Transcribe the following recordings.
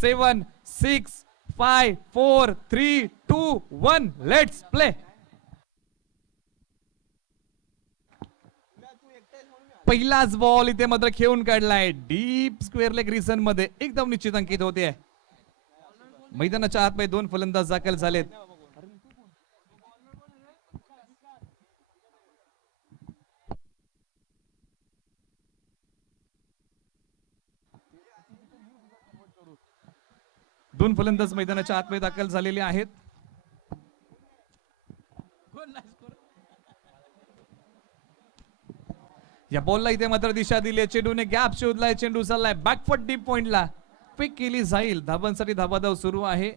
7, 6, 5, 4, 3, 2, 1. Let's play. पहिलाच ball इथे मात्र खेळून काढलाय डीप स्क्वेअर लेग रिजन मध्ये, एकदम निश्चित अंकित होते. मैदानाच्या आतमध्ये 2 फलंदाज दाखल झालेत. दोन फलंदाज मैदानाच्या आतमध्ये दाखल झालेले आहेत. या बॉलला इथे मात्र दिशा दिली. चेंडूने गॅप शोधलाय. चेंडू चाललाय बॅकफुट डीप पॉइंटला. पिक केली जाईल. धावांसाठी धावाधाव सुरू आहे.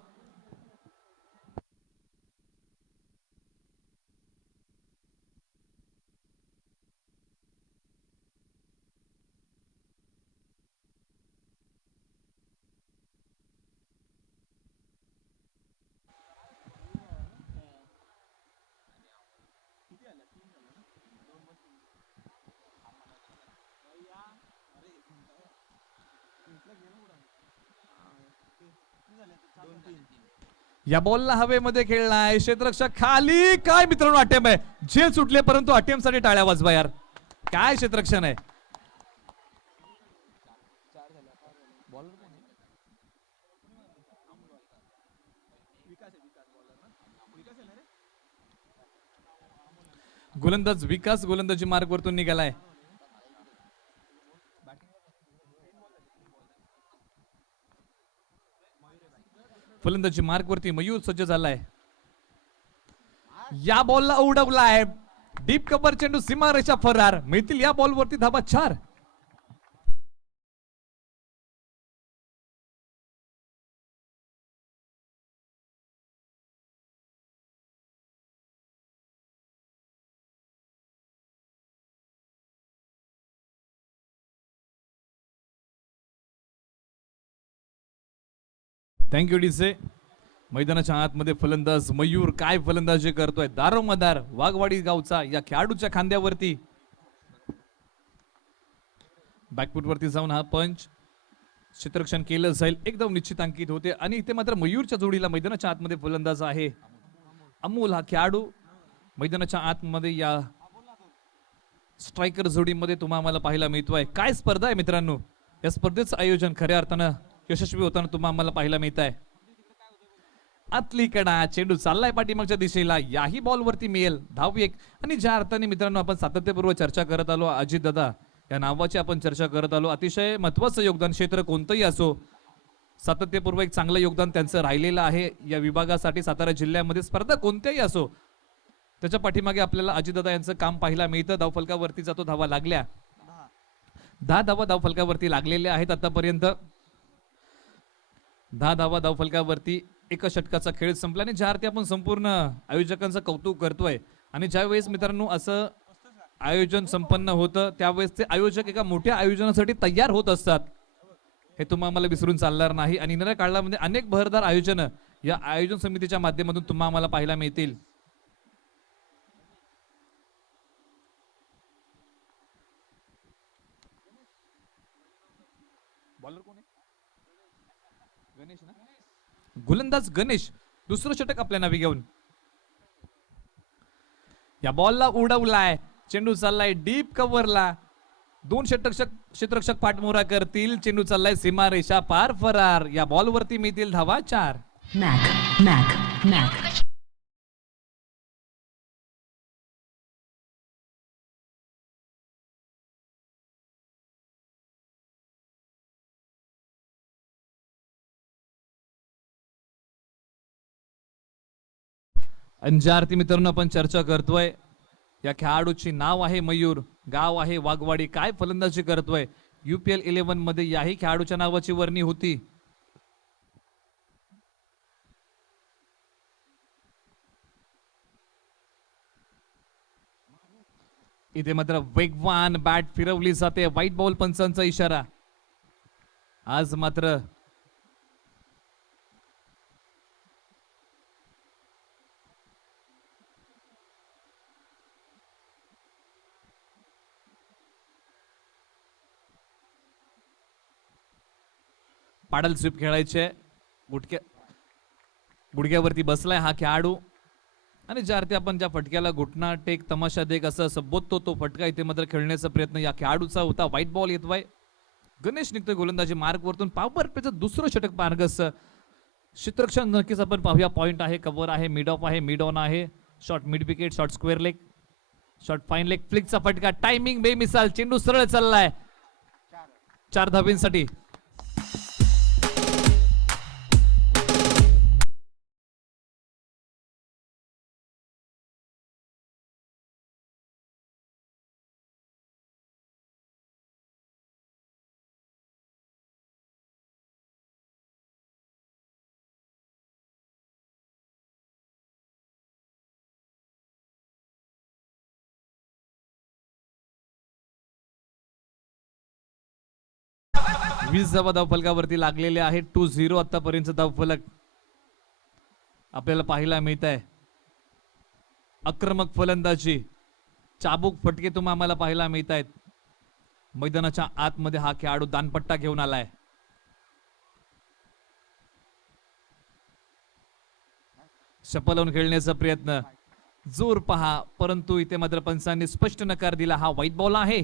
या बॉलला हवेमध्ये खेळलाय. क्षेत्ररक्षक खाली. काय मित्रांनो अटेम्प्ट आहे. झेल सुटले परंतु अटेम्प्ट साठी टाळ्या वाजवा यार. काय क्षेत्ररक्षण आहे. गोलंदाज विकास गोलंदाजी मार्ग वरतून निघालाय. फलंदाजी मार्ग वरती मयूर सज्ज झालाय. या बॉलला उडवलाय. डीप कव्हर चेंडू सीमारेषा फरार. मिळतील या बॉल वरती धावा 4. थँक्यू डीसे. मैदानाच्या आतमध्ये फलंदाज मयूर काय फलंदाजी करतोय. दारोमदार वाघवाडी गावचा या खेळाडूच्या खांद्यावरती बॅकफुट वरती जाऊन हा पंच क्षेत्ररक्षण केलं जाईल. एकदम निश्चित अंकित होते. आणि इथे मात्र मयूरच्या जोडीला मैदानाच्या आतमध्ये फलंदाज आहे अमोल. हा खेळाडू मैदानाच्या आतमध्ये या स्ट्रायकर जोडीमध्ये तुम्हाला पाहायला मिळतोय. काय स्पर्धा आहे मित्रांनो. या स्पर्धेचं आयोजन खऱ्या अर्थानं यशस्वी होताना तुम्हाला पाहायला मिळत आहे. आतली कडा. चेंडू चाललाय पाठीमागच्या दिशेला. याही बॉल वरती मिळेल धाव 1. आणि ज्या अर्थाने मित्रांनो आपण सातत्यपूर्व चर्चा करत आलो. अजित दादा या नावाची आपण चर्चा करत आलो. अतिशय महत्वाचं योगदान क्षेत्र कोणतंही असो, सातत्यपूर्व एक चांगलं योगदान त्यांचं राहिलेलं आहे या विभागासाठी. सातारा जिल्ह्यामध्ये स्पर्धा कोणत्याही असो त्याच्या पाठीमागे आपल्याला अजितदादा यांचं काम पाहायला मिळतं. धावफलकावरती जातो. धावा लागल्या. 10 धावा धावफलकावरती लागलेल्या आहेत आतापर्यंत. 10 धावा धावफलकावरती. एका षटकाचा खेळ संपला. आणि ज्या अर्थी आपण संपूर्ण आयोजकांचं कौतुक करतोय आणि ज्या वेळेस मित्रांनो असं आयोजन संपन्न होतं त्यावेळेस ते आयोजक एका मोठ्या आयोजनासाठी तयार होत असतात. हे तुम्हाला विसरून चालणार नाही. आणि येणाऱ्या काळामध्ये अनेक बहरदार आयोजन या आयोजन समितीच्या माध्यमातून तुम्हाला पाहायला मिळतील. बॉलर कोण आहे. गणेश ना. गोलंदाज गणेश दुसरं षटक आपल्या नावी घेऊन या बॉलला उडवलाय. चेंडू चाललाय डीप कव्हरला. 2 क्षेत्ररक्षक पाठमोरा करतील. चेंडू चाललाय सीमारेषा पार फरार. या बॉल वरती मिळतील धावा 4. ज्या अर्थी मित्रांनो आपण चर्चा करतोय या खेळाडूची नाव आहे मयूर. गाव आहे वाघवाडी. काय फलंदाजी करतोय. UPL 11 मध्ये याही खेळाडूच्या नावाची वर्णी होती. इथे मात्र वेगवान बॅट फिरवली जाते. व्हाईट बॉल पंचांचा इशारा. आज मात्र पाडल स्वीप खेळायचे. गुडघ्यावरती बसलाय हा खेळाडू आणि ज्या अर्थी आपण ज्या फटक्याला घुटना टेक तमाशा देक असं संबोधतो तो फटका इथे मात्र खेळण्याचा प्रयत्न या खेळाडूचा होता. व्हाईट बॉल येतोय. गणेश निघतोय गोलंदाजी मार्क वरतून. पॉवर प्लेचं दुसरं षटक मार्गस क्षेत्ररक्षण नक्कीच आपण पाहूया. पॉइंट आहे, कव्हर आहे, मिड ऑफ आहे, मिड ऑन आहे, short mid wicket, short square leg, short fine leg, फ्लिकचा फटका, टायमिंग बेमिसाल, चेंडू सरळ चाललाय 4 धाबींसाठी. वीस धावफलकावरती लागलेले आहे. 2-0 आतापर्यंत धावफलक आपल्याला पाहायला मिळत आहे. आक्रमक फलंदाजी, चाबूक फटके तुम्हाला आम्हाला पाहायला मिळत आहेत. मैदानाच्या आतमध्ये हा खेळाडू दानपट्टा घेऊन आलाय. शपल लावून खेळण्याचा प्रयत्न, जोर पहा, परंतु इथे मात्र पंचांनी स्पष्ट नकार दिला. हा व्हाईट बॉल आहे.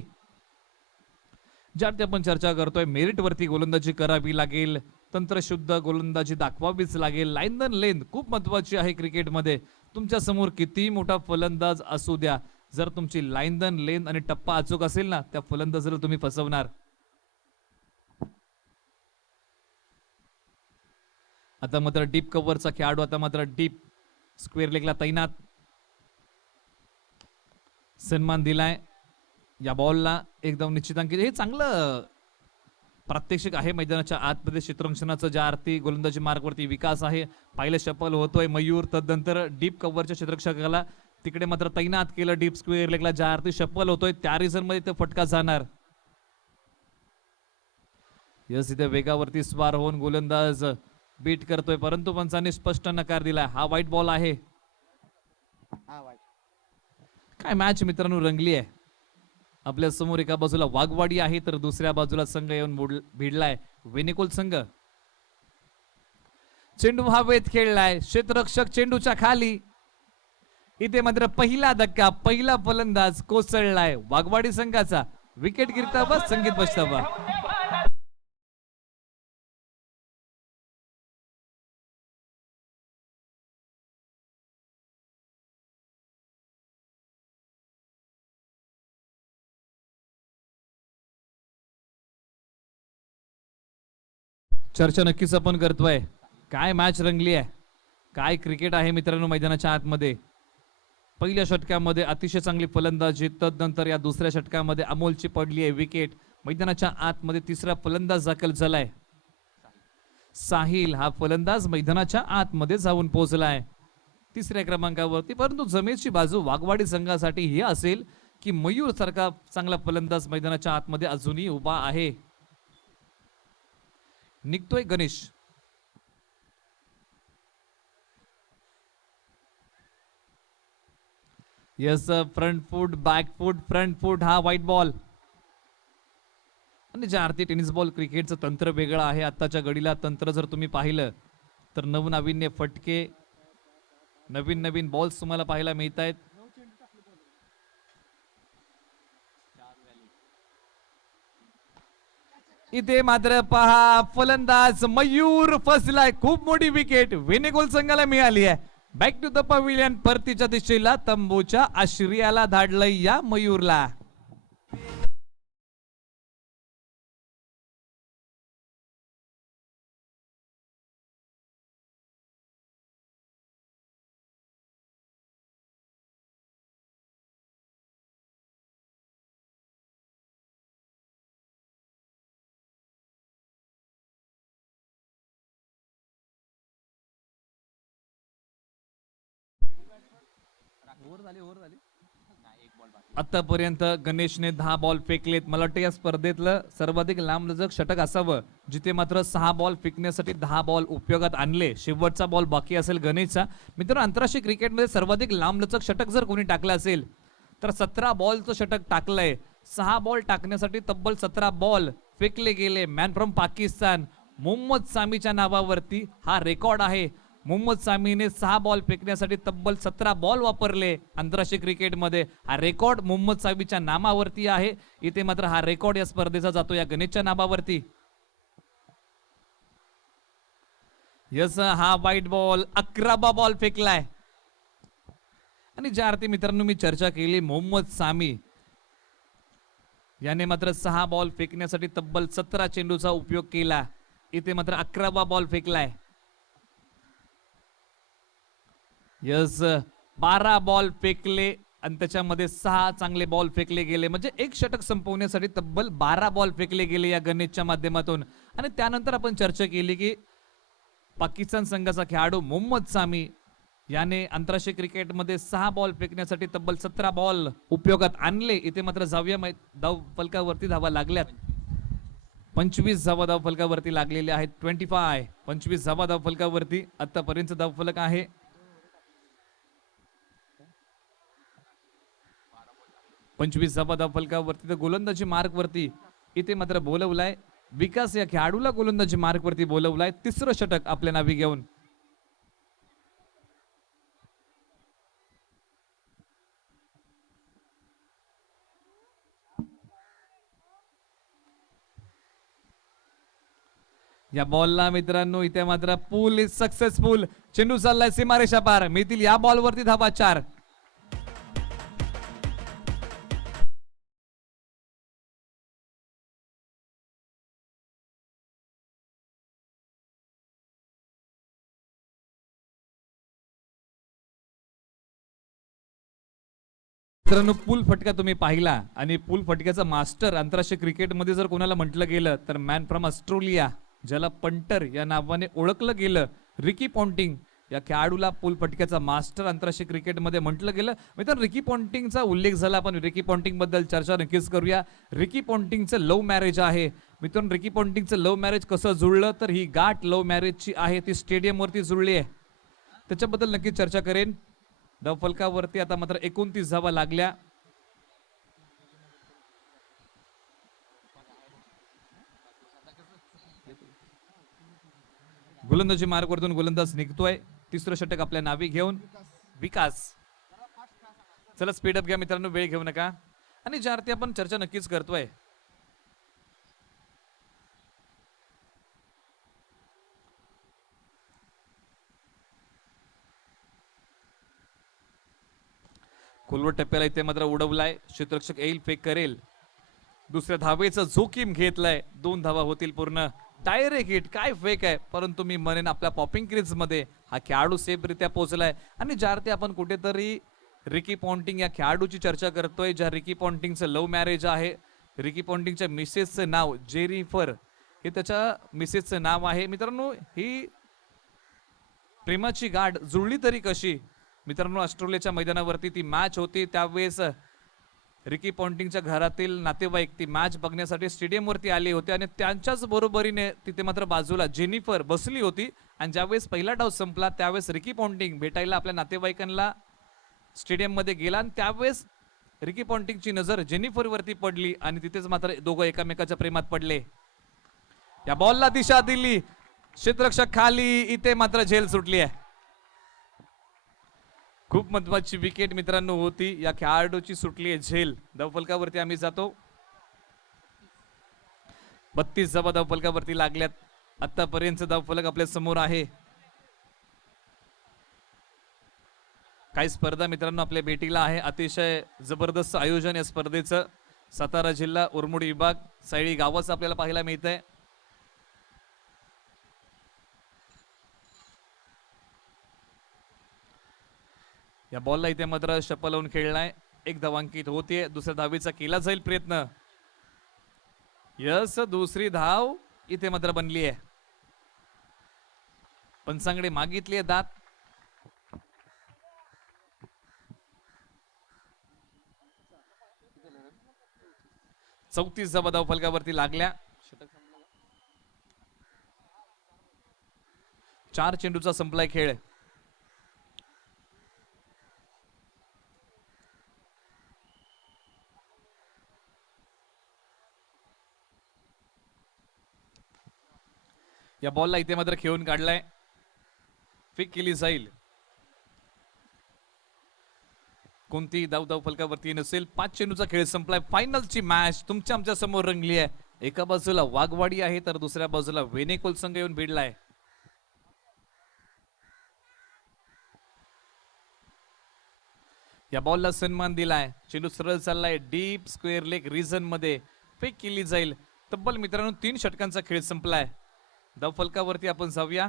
ज्यात आपण चर्चा करतोय मेरिट वरती गोलंदाजी करावी लागेल, तंत्रशुद्ध गोलंदाजी दाखवावीच लागेल. लाईन लेंथ खूप महत्वाची आहे क्रिकेटमध्ये. तुमच्या समोर किती मोठा फलंदाज असू द्या, जर तुमची लाईन लेंथ आणि टप्पा अचूक असेल ना, त्या फलंदाजाला तुम्ही फसवणार. आता मात्र डीप कव्हरचा खेळाडू, आता मात्र डीप स्क्वेअर लेगला तैनात. सन्मान दिलाय या बॉलला, एकदम निश्चितांकित. हे चांगलं प्रात्यक्षिक आहे मैदानाच्या आतमध्ये क्षेत्ररक्षणाचं, ज्या अर्थी गोलंदाजी मार्गवरती विकास आहे. पाहिलं शपल होतोय मयूर, तदनंतर डीप कव्हरच्या क्षेत्ररक्षकाला तिकडे मात्र तैनात केलं डीप स्क्वेअर लेगला, ज्या अर्थी शपल होतोय त्या रिझन मध्ये ते फटका जाणार. यस, इथे वेगावरती स्वार होऊन गोलंदाज बीट करतोय, परंतु पंचांनी स्पष्ट नकार दिलाय. हा व्हाईट बॉल आहे. काय मॅच मित्रांनो रंगली आहे. आपल्या समोर एका बाजूला वाघवाडी आहे, तर दुसऱ्या बाजूला संघ येऊन भिडलाय वेनिकोल संघ. चेंडू हवेत खेळलाय, क्षेत्ररक्षक चेंडूच्या खाली. इथे मात्र पहिला धक्का, पहिला फलंदाज कोसळलाय वाघवाडी संघाचा. विकेट गिरतावा, संगीत बसतावा. चर्चा नक्कीच आपण करतोय. काय मॅच रंगली आहे, काय क्रिकेट आहे मित्रांनो मैदानाच्या आतमध्ये. पहिल्या षटकामध्ये अतिशय चांगली फलंदाजी, तदनंतर या दुसऱ्या षटकामध्ये अमोलची पडली आहे विकेट. मैदानाच्या आतमध्ये तिसरा फलंदाज दाखल झालाय. साहिल हा फलंदाज मैदानाच्या आतमध्ये जाऊन पोहोचलाय तिसऱ्या क्रमांकावरती. परंतु जमेची बाजू वाघवाडी संघासाठी ही असेल की मयूर सारखा चांगला फलंदाज मैदानाच्या आतमध्ये अजूनही उभा आहे. निघतोय गणेश. यस, फ्रंट फूट, बॅक फूट, फ्रंट फूट, हा व्हाईट बॉल. आणि ज्या अर्थी टेनिस बॉल क्रिकेटचं तंत्र वेगळं आहे. आताच्या घडीला तंत्र जर तुम्ही पाहिलं तर नवनाविन्य फटके, नवीन नवीन बॉल्स तुम्हाला पाहायला मिळत आहेत. इथे मात्र पहा फलंदाज मयूर फसलाय. खूप मोठी विकेट वेनेगोल संघाला मिळाली आहे. बॅक टू द पवेलियन, परतीच्या दिशेला तंबूच्या आश्रयाला धाडलंय या मयूरला. आतापर्यंत गणेशने 10 बॉल फेकलेत. मला वाटतं या स्पर्धेतलं सर्वाधिक लांबलचक षटक असावं, जिथे मात्र 6 बॉल फेकण्यासाठी 10 बॉल उपयोगात आणले. शेवटचा बॉल बाकी असेल गणेशचा. मित्रांनो, आंतरराष्ट्रीय क्रिकेटमध्ये सर्वाधिक लांबलचक षटक जर कोणी टाकलं असेल तर 17 बॉलचं षटक टाकलंय. 6 बॉल टाकण्यासाठी तब्बल 17 बॉल फेकले गेले. मॅन फ्रॉम पाकिस्तान मोहम्मद सामीच्या नावावरती हा रेकॉर्ड आहे. मोहम्मद सामीने 6 बॉल फेकण्यासाठी तब्बल 17 बॉल वापरले आंतरराष्ट्रीय क्रिकेटमध्ये. हा रेकॉर्ड मोहम्मद सामीच्या नामावरती आहे. इथे मात्र हा रेकॉर्ड या स्पर्धेचा जातो या गणेशच्या नावावरती. यस, हा व्हाईट बॉल 11वा बॉल फेकलाय. आणि ज्या अर्थी मित्रांनो मी चर्चा केली, मोहम्मद सामी याने मात्र 6 बॉल फेकण्यासाठी तब्बल 17 चेंडूचा उपयोग केला. इथे मात्र 11वा बॉल फेकलाय. यस, 12 बॉल फेकले आणि त्याच्यामध्ये 6 चांगले बॉल फेकले गेले. म्हणजे एक षटक संपवण्यासाठी तब्बल 12 बॉल फेकले गेले या गणेशच्या माध्यमातून. आणि त्यानंतर आपण चर्चा केली की पाकिस्तान संघाचा खेळाडू मोहम्मद सामी याने आंतरराष्ट्रीय क्रिकेटमध्ये 6 बॉल फेकण्यासाठी तब्बल 17 बॉल उपयोगात आणले. इथे मात्र धाव फलकावरती धावा लागल्यात. 25 धावा धाव फलकावरती लागलेले आहेत. 25 धावा धाव फलकावरती आतापर्यंत धाव फलक आहे. धावा धाव फलकावरती तर गोलंदाजी मार्क वरती इथे मात्र बोलवलाय विकास या खेळाडूला. गोलंदाजी मार्क वरती बोलवलाय. तिसरं षटक आपल्या नावी घेऊन. या बॉलला मित्रांनो इथे मात्र पूल इज सक्सेसफुल. चेंडू चाललाय सीमारेषा पार. मिळतील या बॉल वरती धावा 4. मित्रांनो पूल फटका तुम्ही पाहिला आणि पूल फटक्याचा मास्टर आंतरराष्ट्रीय क्रिकेटमध्ये जर कोणाला म्हटलं गेलं तर मॅन फ्रॉम ऑस्ट्रेलिया ज्याला पंटर या नावाने ओळखलं गेलं, रिकी पॉन्टिंग या खेळाडूला पूल फटक्याचा मास्टर आंतरराष्ट्रीय क्रिकेटमध्ये म्हटलं गेलं. मित्रांनो रिकी पॉन्टिंगचा उल्लेख झाला, आपण रिकी पॉन्टिंग बद्दल चर्चा नक्कीच करूया. रिकी पॉन्टिंगचं लव्ह मॅरेज आहे. मित्रांनो रिकी पॉन्टिंगचं लव्ह मॅरेज कसं जुळलं तर ही गाठ लव्ह मॅरेजची आहे, ती स्टेडियमवरती जुळली आहे. त्याच्याबद्दल नक्कीच चर्चा करेन. धाव फलकावरती आता मात्र 29 धावा लागल्या. गोलंदाजी मार्गवरतून गोलंदाज निघतोय. तिसरं षटक आपल्या नावी घेऊन विकास. चला स्पीडअप घ्या मित्रांनो, वेळ घेऊ नका. आणि ज्या अर्थी आपण चर्चा नक्कीच करतोय, खोलवर टप्प्याला इथे मात्र उडवलाय. क्षेत्ररक्षक येईल, फेक करेल. दुसऱ्या धावेचं जोखीम घेतलाय. 2 धावा होतील पूर्ण. डायरेक्ट हिट, काय फेक आहे, परंतु मी म्हणेन आपल्या पॉपिंग क्रीज मध्ये हा खेळाडू सेफरित्या पोहोचलाय. आणि ज्या अर्थी आपण कुठेतरी रिकी पॉन्टिंग या खेळाडूची चर्चा करतोय, ज्या रिकी पॉन्टिंगचं लव्ह मॅरेज आहे. रिकी पॉन्टिंगच्या मिसेसचं नाव जेनिफर हे त्याच्या मिसेसचं नाव आहे. मित्रांनो ही प्रेमाची गाठ जुळली तरी कशी. मित्रांनो ऑस्ट्रेलियाच्या मैदानावरती ती मॅच होती. त्यावेळेस रिकी पॉन्टिंगच्या घरातील नातेवाईक ती मॅच बघण्यासाठी स्टेडियमवरती आले होते आणि त्यांच्याच बरोबरीने तिथे मात्र बाजूला जेनिफर बसली होती. आणि ज्यावेळेस पहिला डाव संपला त्यावेळेस रिकी पॉन्टिंग भेटायला आपल्या नातेवाईकांना स्टेडियम मध्ये गेला आणि त्यावेळेस रिकी पॉन्टिंगची नजर जेनिफर वरती पडली आणि तिथेच मात्र दोघं एकमेकाच्या प्रेमात पडले. या बॉलला दिशा दिली, क्षेत्ररक्षक खाली, इथे मात्र झेल सुटली आहे. खूप महत्वाची विकेट मित्रांनो होती, या खेळाडूची सुटली आहे झेल. धावफलकावरती आम्ही जातो. 32 धावा धावफलकावरती लागल्यात. आतापर्यंत धावफलक आपल्या समोर आहे. काही स्पर्धा मित्रांनो आपल्या भेटीला आहे. अतिशय जबरदस्त आयोजन या स्पर्धेचं. सातारा जिल्हा उरमुडी विभाग सायळी गावाचं आपल्याला पाहायला मिळत आहे. या बॉलला इथे मात्र शप्पा लावून खेळलाय. 1 धावांकित होते. दुसऱ्या धावेचा केला जाईल प्रयत्न. यस, दुसरी धाव इथे मात्र बनली आहे. पंचांगडे मागितली दात. 34 धावा धावफलकावरती लागल्या. 4 चेंडूचा संपलाय खेळ. या बॉलला इथे मात्र खेळून काढलाय, फेक केली जाईल. कोणती धाव फलकावरती नसेल. 5 चेंडूचा खेळ संपलाय. फायनलची मॅच तुमच्या आमच्या समोर रंगली आहे. एका बाजूला वाघवाडी आहे तर दुसऱ्या बाजूला वेनेकोल संघ येऊन भिडलाय. या बॉलला सन्मान दिलाय. चेंडू सरळ चाललाय डीप स्क्वेअर लेग रिजन मध्ये, फेक केली जाईल. तब्बल मित्रांनो 3 षटकांचा खेळ संपलाय. धाव फलकावरती आपण जाऊया.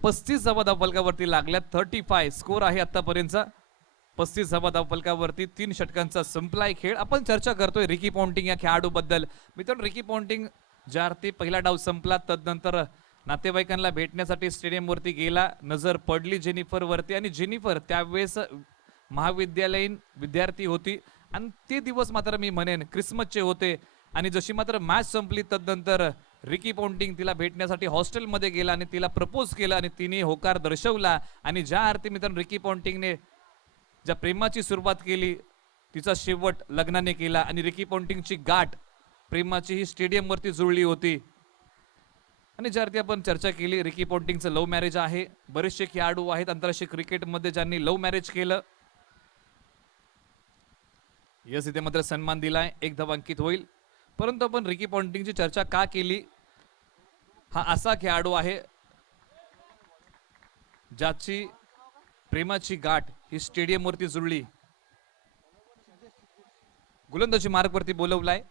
पस्तीस धावा धाव फलकावरती लागल्या. 35 स्कोर आहे आतापर्यंतचा. 35 धावा धाव फलकावरती. 3 षटकांचा संपलाय खेळ. आपण चर्चा करतोय रिकी पॉन्टिंग या खेळाडू बद्दल. मित्रांनो रिकी पॉन्टिंग ज्या अर्थी पहिला डाव संपला तदनंतर नातेवाईकांना भेटण्यासाठी स्टेडियम वरती गेला. नजर पडली जेनिफर वरती आणि जेनिफर त्यावेळेस महाविद्यालयीन विद्यार्थी होती आणि ते दिवस मात्र मी म्हणेन क्रिसमसचे होते. आणि जशी मात्र मॅच संपली तदनंतर रिकी पॉन्टिंग तिला भेटण्यासाठी हॉस्टेलमध्ये गेला आणि तिला प्रपोज केला आणि तिने होकार दर्शवला. आणि ज्या अर्थी मित्रांनो रिकी पॉन्टिंगने ज्या प्रेमाची सुरुवात केली तिचा शेवट लग्नाने केला. आणि रिकी पॉन्टिंगची गाठ प्रेमाची ही स्टेडियम वरती जुळली होती. आणि ज्या अर्थी आपण चर्चा केली रिकी पॉन्टिंगचं लव्ह मॅरेज आहे. बरेचसे खेळाडू आहेत आंतरराष्ट्रीय क्रिकेटमध्ये ज्यांनी लव्ह मॅरेज केलं. यस इथे मात्र सन्मान दिलाय. 1 धाव अंकित होईल. परंतु आपण रिकी पॉन्टिंगची चर्चा का केली. हा असा खेळाडू आहे ज्याची प्रेमाची गाठ ही स्टेडियम वरती जुळली. गोलंदाजी मार्ग वरती बोलवलाय.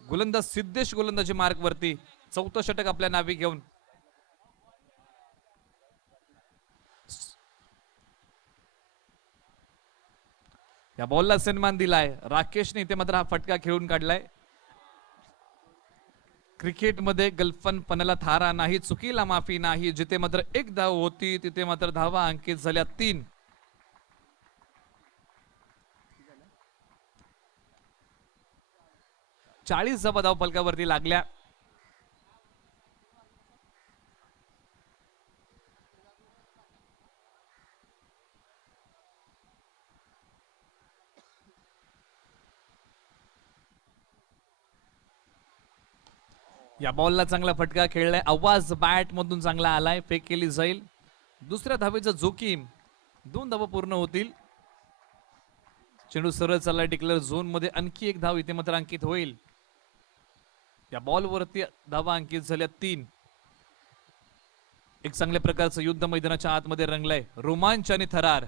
गोलंदाज सिद्धेश गोलंदाजी मार्ग वरती. 4थं षटक आपल्या नावी घेऊन. या बॉलला सन्मान दिलाय. राकेशने इथे मात्र हा फटका खेळून काढलाय. क्रिकेटमध्ये गल्फनपणाला थारा नाही, चुकीला माफी नाही. जिथे मात्र 1 धाव होती तिथे मात्र धावा अंकित झाल्या 3. चाळीस धावा धाव फलकावरती लागल्या. या बॉलला चांगला फटका खेळलाय. आवाज बॅट मधून चांगला आलाय. फेक केली जाईल. दुसऱ्या धावेचं जोखीम. 2 धावा पूर्ण होतील. चेंडू सरळ चाललाय डिक्लेअर झोन मध्ये. आणखी 1 धाव इथे मात्र अंकित होईल. या बॉल वरती धावा अंकित झाल्या 3. एक चांगल्या प्रकारचं युद्ध मैदानाच्या आतमध्ये रंगलंय. रोमांच आणि थरार.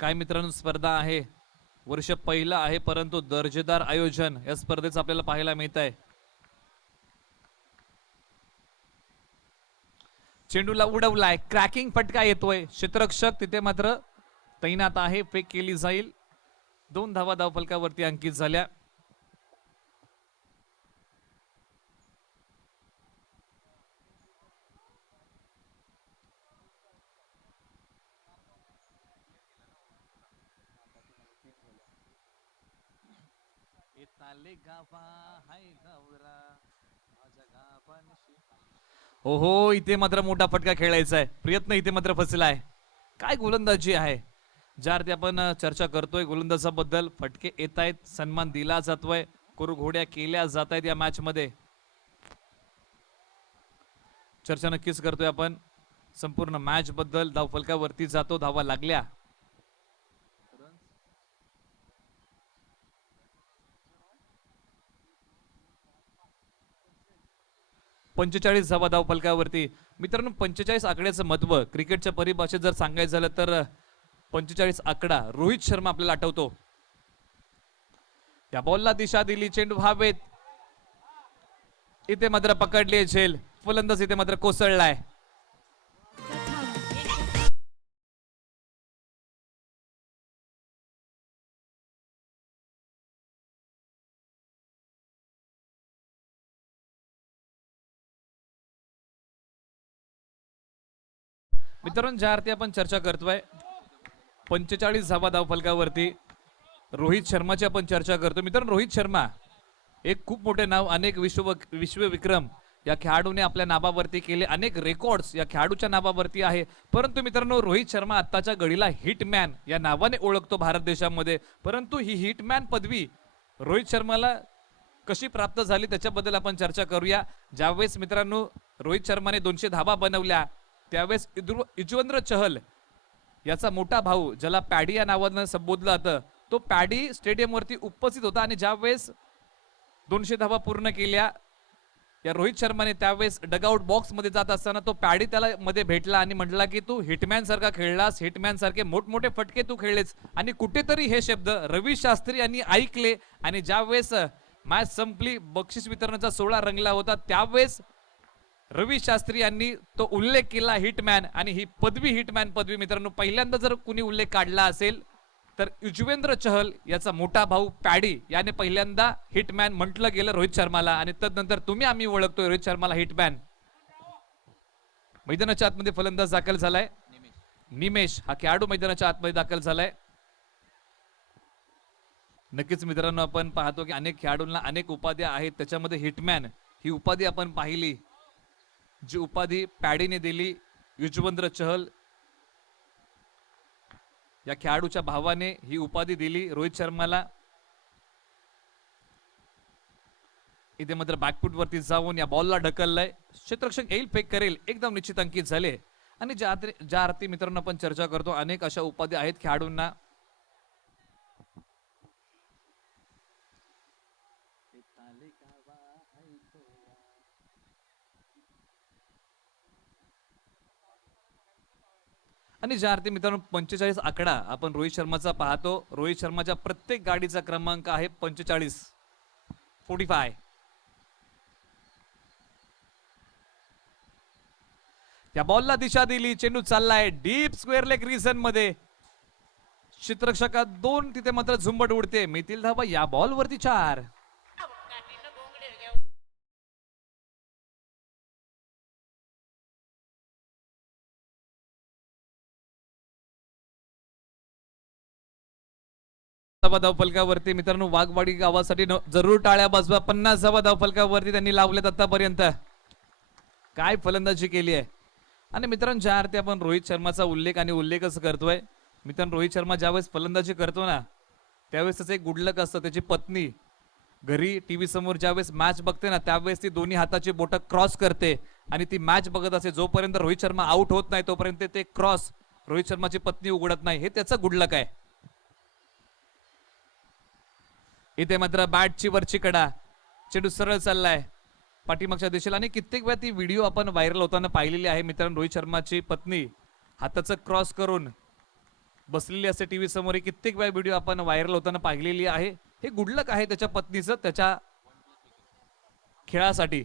काय मित्रांनो स्पर्धा आहे. वर्ष पहिलं आहे परंतु दर्जेदार आयोजन या स्पर्धेचं आपल्याला पाहायला मिळत आहे. चेंडूला उडवलाय. क्रॅकिंग फटका येतोय. क्षेत्ररक्षक तिथे मात्र तैनात आहे. फेक केली जाईल. 2 धावा धाव फलकावरती अंकित झाल्या. हो हो इथे मात्र मोठा फटका खेळायचा आहे. प्रयत्न इथे मात्र फसलाय. काय गोलंदाजी आहे. ज्या अर्थी आपण चर्चा करतोय गोलंदाजाबद्दल. फटके येत आहेत. सन्मान दिला जातोय. कुरघोड्या केल्या जात आहेत या मॅच मध्ये. चर्चा नक्कीच करतोय आपण संपूर्ण मॅच बद्दल. धाव फलकावरती जातो. धावा लागल्या. 45 धावा धाव फलकावरती. मित्रांनो 45 आकड्याचं महत्व क्रिकेटच्या परिभाषेत जर सांगायचं झालं तर 45 आकडा रोहित शर्मा आपल्याला आठवतो. त्या बॉलला दिशा दिली. चेंडू हवेत. इथे मात्र पकडली झेल. फलंदाज इथे मात्र कोसळलाय. मित्रांनो ज्या अर्थी आपण चर्चा करतोय 45 धावा धाव फलकावरती रोहित शर्माची आपण चर्चा करतो. मित्रांनो रोहित शर्मा एक खूप मोठे नाव. अनेक विश्व विक्रम या खेळाडूने आपल्या नावावरती केले, अनेक रेकॉर्ड्स या खेळाडूच्या नावावरती आहे. परंतु मित्रांनो, रोहित शर्मा आत्ताच्या घडीला हिटमॅन या नावाने ओळखतो भारत देशामध्ये. परंतु ही हिटमॅन पदवी रोहित शर्माला कशी प्राप्त झाली त्याच्याबद्दल आपण चर्चा करूया. ज्यावेळेस मित्रांनो रोहित शर्माने 200 धावा बनवल्या, त्यावेळेस युजवेंद्र चहल याचा मोठा भाऊ, ज्याला पॅडी या नावानं संबोधलं जातं, तो पॅडी स्टेडियमवरती उपस्थित होता. आणि ज्यावेळेस 200 धावा पूर्ण केल्या या रोहित शर्माने, त्यावेळेस डगआउट बॉक्स मध्ये जात असताना तो पॅडी त्याला मध्ये भेटला आणि म्हटला की तू हिटमॅन सारखा खेळलास, हिटमॅन सारखे मोठमोठे फटके तू खेळलेस. आणि कुठेतरी हे शब्द रवी शास्त्री यांनी ऐकले आणि ज्यावेळेस मॅच संपली, बक्षीस वितरणाचा सोहळा रंगला होता, त्यावेळेस रवी शास्त्री यांनी तो उल्लेख केला हिटमॅन. आणि ही पदवी, हिटमॅन पदवी मित्रांनो, पहिल्यांदा जर कुणी उल्लेख काढला असेल तर युजवेंद्र चहल याचा मोठा भाऊ पॅडी याने पहिल्यांदा हिटमॅन म्हटलं गेलं रोहित शर्माला. आणि तदनंतर तुम्ही आम्ही ओळखतोय रोहित शर्माला हिटमॅन. मैदानाच्या आतमध्ये फलंदाज दाखल झालाय निमेश, हा खेळाडू मैदानाच्या आतमध्ये दाखल झालाय. नक्कीच मित्रांनो, आपण पाहतो की अनेक खेळाडूंना अनेक उपाध्या आहेत, त्याच्यामध्ये हिटमॅन ही उपाधी आपण पाहिली, जी उपाधी पॅडीने दिली युजवेंद्र चहल या खेळाडूच्या भावाने ही उपाधी दिली रोहित शर्माला. इथे मात्र बॅकफूट वरती जाऊन या बॉलला ढकललंय, क्षेत्ररक्षक येईल फेक करेल, एकदम निश्चित अंकित झाले. आणि ज्या अर्थी मित्रांनो आपण चर्चा करतो, अनेक अशा उपाध्या आहेत खेळाडूंना. आणि ज्या अर्थी मित्रांनो 45 आकडा आपण रोहित शर्माचा पाहतो, रोहित शर्माच्या प्रत्येक गाडीचा क्रमांक आहे 45. त्या बॉलला दिशा दिली, चेंडू चाललाय डीप स्क्वेअर लेग रिजन मध्ये, क्षेत्ररक्षकात 2, तिथे मात्र झुंबड उडते, मिळतील धावा या बॉल वरती 4. धावफलकावरती मित्रांनो वाघवाडी गावासाठी जरूर टाळ्या वाजवा. 50 धावफलकावरती त्यांनी लावलेत आतापर्यंत. काय फलंदाजी केली आहे. आणि मित्रांनो ज्या अर्थी आपण रोहित शर्माचा उल्लेखच करतोय, मित्रांनो रोहित शर्मा ज्यावेळेस फलंदाजी करतो ना, त्यावेळेस त्याचं एक गुडलक असतं, त्याची पत्नी घरी टीव्ही समोर ज्यावेळेस मॅच बघते ना, त्यावेळेस ती दोन्ही हाताची बोटं क्रॉस करते आणि ती मॅच बघत असते. जोपर्यंत रोहित शर्मा आउट होत नाही तोपर्यंत ते क्रॉस रोहित शर्माची पत्नी उघडत नाही, हे त्याचं गुडलक आहे. इथे मात्र बॅटची वरची कडा, चेंडू सरळ चाललाय पाठीमागच्या दिशेला. आणि कित्येक वेळा ती व्हिडिओ आपण व्हायरल होताना पाहिलेली आहे मित्रांनो. रोहित शर्माची पत्नी हाताचं क्रॉस करून बसलेली असते टीव्ही समोर, कित्येक वेळा व्हिडिओ आपण व्हायरल होताना पाहिलेली आहे. हे गुडलक आहे त्याच्या पत्नीचं, त्याच्या खेळासाठी.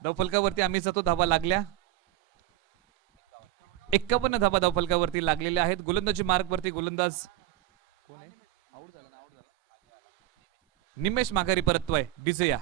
धावफलकावरती आम्ही जातो, धावा लागल्या 51 धावा धावफलकावरती लागलेल्या आहेत. गोलंदाजी मार्ग वरती गोलंदाज निमेश माघारी परततोय, डिझेया.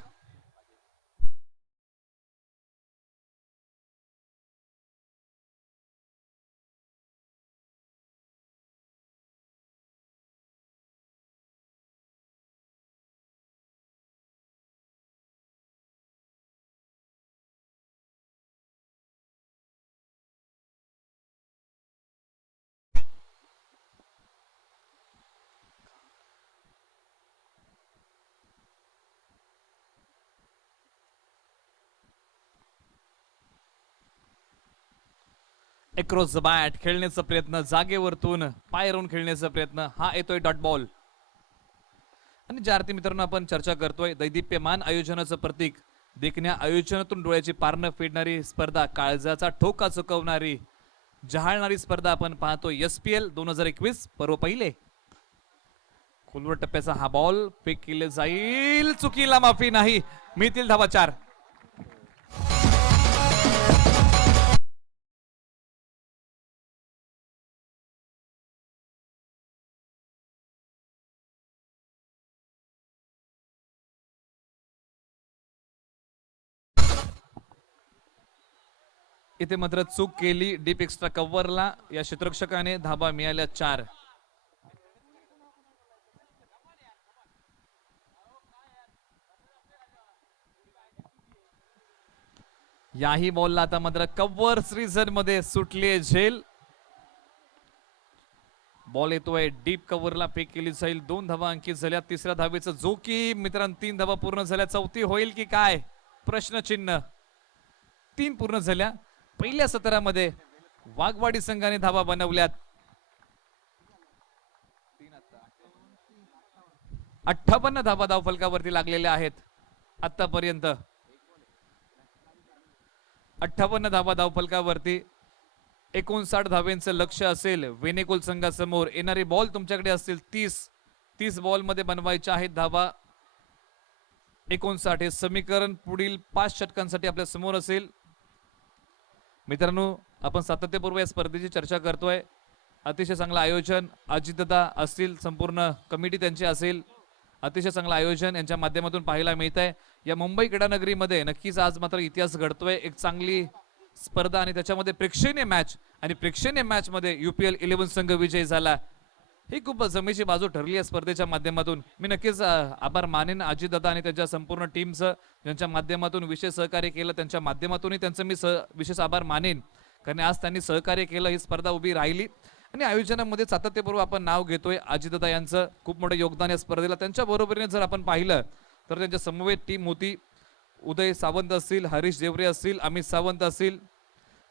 अक्रॉस द बॅट खेळण्याचा प्रयत्न, जागेवरतून पायरून खेळण्याचा प्रयत्न, हा येतोय डॉट बॉल. आणि ज्या अर्थी मित्रांनो आपण चर्चा करतोय, दैदिप्यमान आयोजनाचं प्रतीक, देखण्या आयोजनातून डोळ्याची पारणं फेडणारी स्पर्धा, काळजाचा ठोका चुकवणारी जहाळणारी स्पर्धा आपण पाहतोय. SPL 2021 पर्व पहिले. खोलवर टप्प्याचा हा बॉल फेक केले जाईल, चुकीला माफी नाही, मिळतील धावा 4. इथे मात्र चूक केली डीप एक्स्ट्रा कव्हरला, या क्षेत्ररक्षकाने धाबा मिळाल्या 4. याही बॉलला आता मात्र कव्हर रिझन मध्ये सुटले झेल. बॉल येतोय डीप कव्हरला, फेक केली जाईल. 2 धावा अंकित झाल्या. तिसऱ्या धावेचं जो की मित्रांनो 3 धावा पूर्ण झाल्या. चौथी होईल की काय प्रश्नचिन्ह. 3 पूर्ण झाल्या. पहिल्या सत्रामध्ये वाघवाडी संघाने धावा बनवल्यात. 58 धावा धावफलकावरती लागलेल्या आहेत आतापर्यंत. 58 धावा धावफलकावरती. 59 धावेंचं लक्ष असेल वेनेकुल संघासमोर. येणारे बॉल तुमच्याकडे असतील 30 बॉल मध्ये बनवायच्या आहेत धावा. 59 हे समीकरण पुढील 5 षटकांसाठी आपल्या समोर असेल. मित्रांनो आपण सातत्यपूर्व या स्पर्धेची चर्चा करतोय. अतिशय चांगलं आयोजन अजितदादा असतील, संपूर्ण कमिटी त्यांची असेल. अतिशय चांगलं आयोजन यांच्या माध्यमातून पाहायला मिळत आहे. या मुंबई क्रीडानगरीमध्ये नक्कीच आज मात्र इतिहास घडतोय. एक चांगली स्पर्धा आणि त्याच्यामध्ये प्रेक्षणीय मॅच, आणि प्रेक्षणीय मॅच मध्ये UPL 11 संघ विजयी झाला. ही खूप जमेची बाजू ठरली या स्पर्धेच्या माध्यमातून. मी नक्कीच आभार मानेन अजितदादा आणि त्यांच्या संपूर्ण टीमचं, ज्यांच्या माध्यमातून विशेष सहकार्य केलं. त्यांच्या माध्यमातूनही त्यांचं मी विशेष आभार मानेन, कारण आज त्यांनी सहकार्य केलं, ही स्पर्धा उभी राहिली. आणि आयोजनामध्ये सातत्यपूर्व आपण नाव घेतोय अजितदादा यांचं. खूप मोठं योगदान या स्पर्धेला. त्यांच्या बरोबरीने जर आपण पाहिलं तर त्यांच्या समवेत टीम होती. उदय सावंत असतील, हरीश देवरे असतील, अमित सावंत असतील,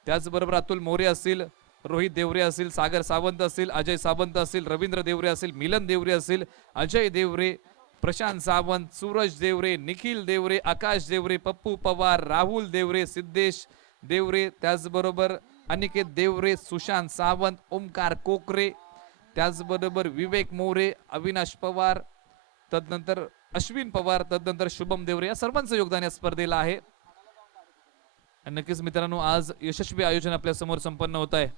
त्याचबरोबर अतुल मोरे असतील, रोहित देवरे असतील, सागर सावंत असतील, अजय सावंत असतील, रवींद्र देवरे असतील, मिलन देवरे असतील, अजय देवरे, प्रशांत सावंत, सूरज देवरे, निखिल देवरे, आकाश देवरे, पप्पू पवार, राहुल देवरे, सिद्धेश देवरे, त्याचबरोबर अनिकेत देवरे, सुशांत सावंत, ओमकार कोकरे, त्याचबरोबर विवेक मोरे, अविनाश पवार, तदनंतर अश्विन पवार, तदनंतर शुभम देवरे. या सर्वांचं योगदान या स्पर्धेला आहे. नक्कीच मित्रांनो आज यशस्वी आयोजन आपल्या समोर संपन्न होत आहे.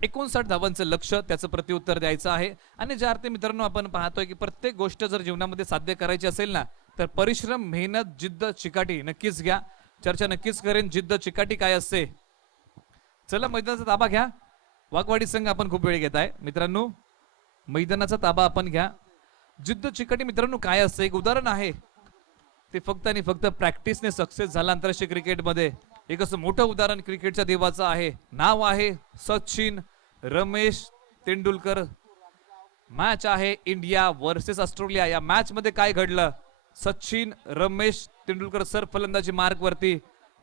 59 धावांचं लक्ष, त्याचं प्रत्युत्तर द्यायचं आहे. आणि ज्या अर्थी मित्रांनो आपण पाहतोय की प्रत्येक गोष्ट जर जीवनामध्ये साध्य करायची असेल ना, तर परिश्रम, मेहनत, जिद्द, चिकाटी नक्कीच घ्या. चर्चा नक्कीच करेन जिद्द चिकाटी काय असते. चला मैदानाचा ताबा घ्या. वाघवाडी संघ आपण खूप वेळ घेत आहे मित्रांनो. मैदानाचा ताबा आपण घ्या. जिद्द चिकाटी मित्रांनो काय असतं, एक उदाहरण आहे. ते फक्त आणि फक्त प्रॅक्टिसने सक्सेस झाला आंतरराष्ट्रीय क्रिकेटमध्ये. एक असं मोठं उदाहरण क्रिकेटच्या देवाचं आहे. नाव आहे सचिन रमेश तेंडुलकर. मॅच आहे इंडिया वर्सेस ऑस्ट्रेलिया. या मॅच मध्ये काय घडलं, सचिन रमेश तेंडुलकर सर फलंदाजी मार्क वरती,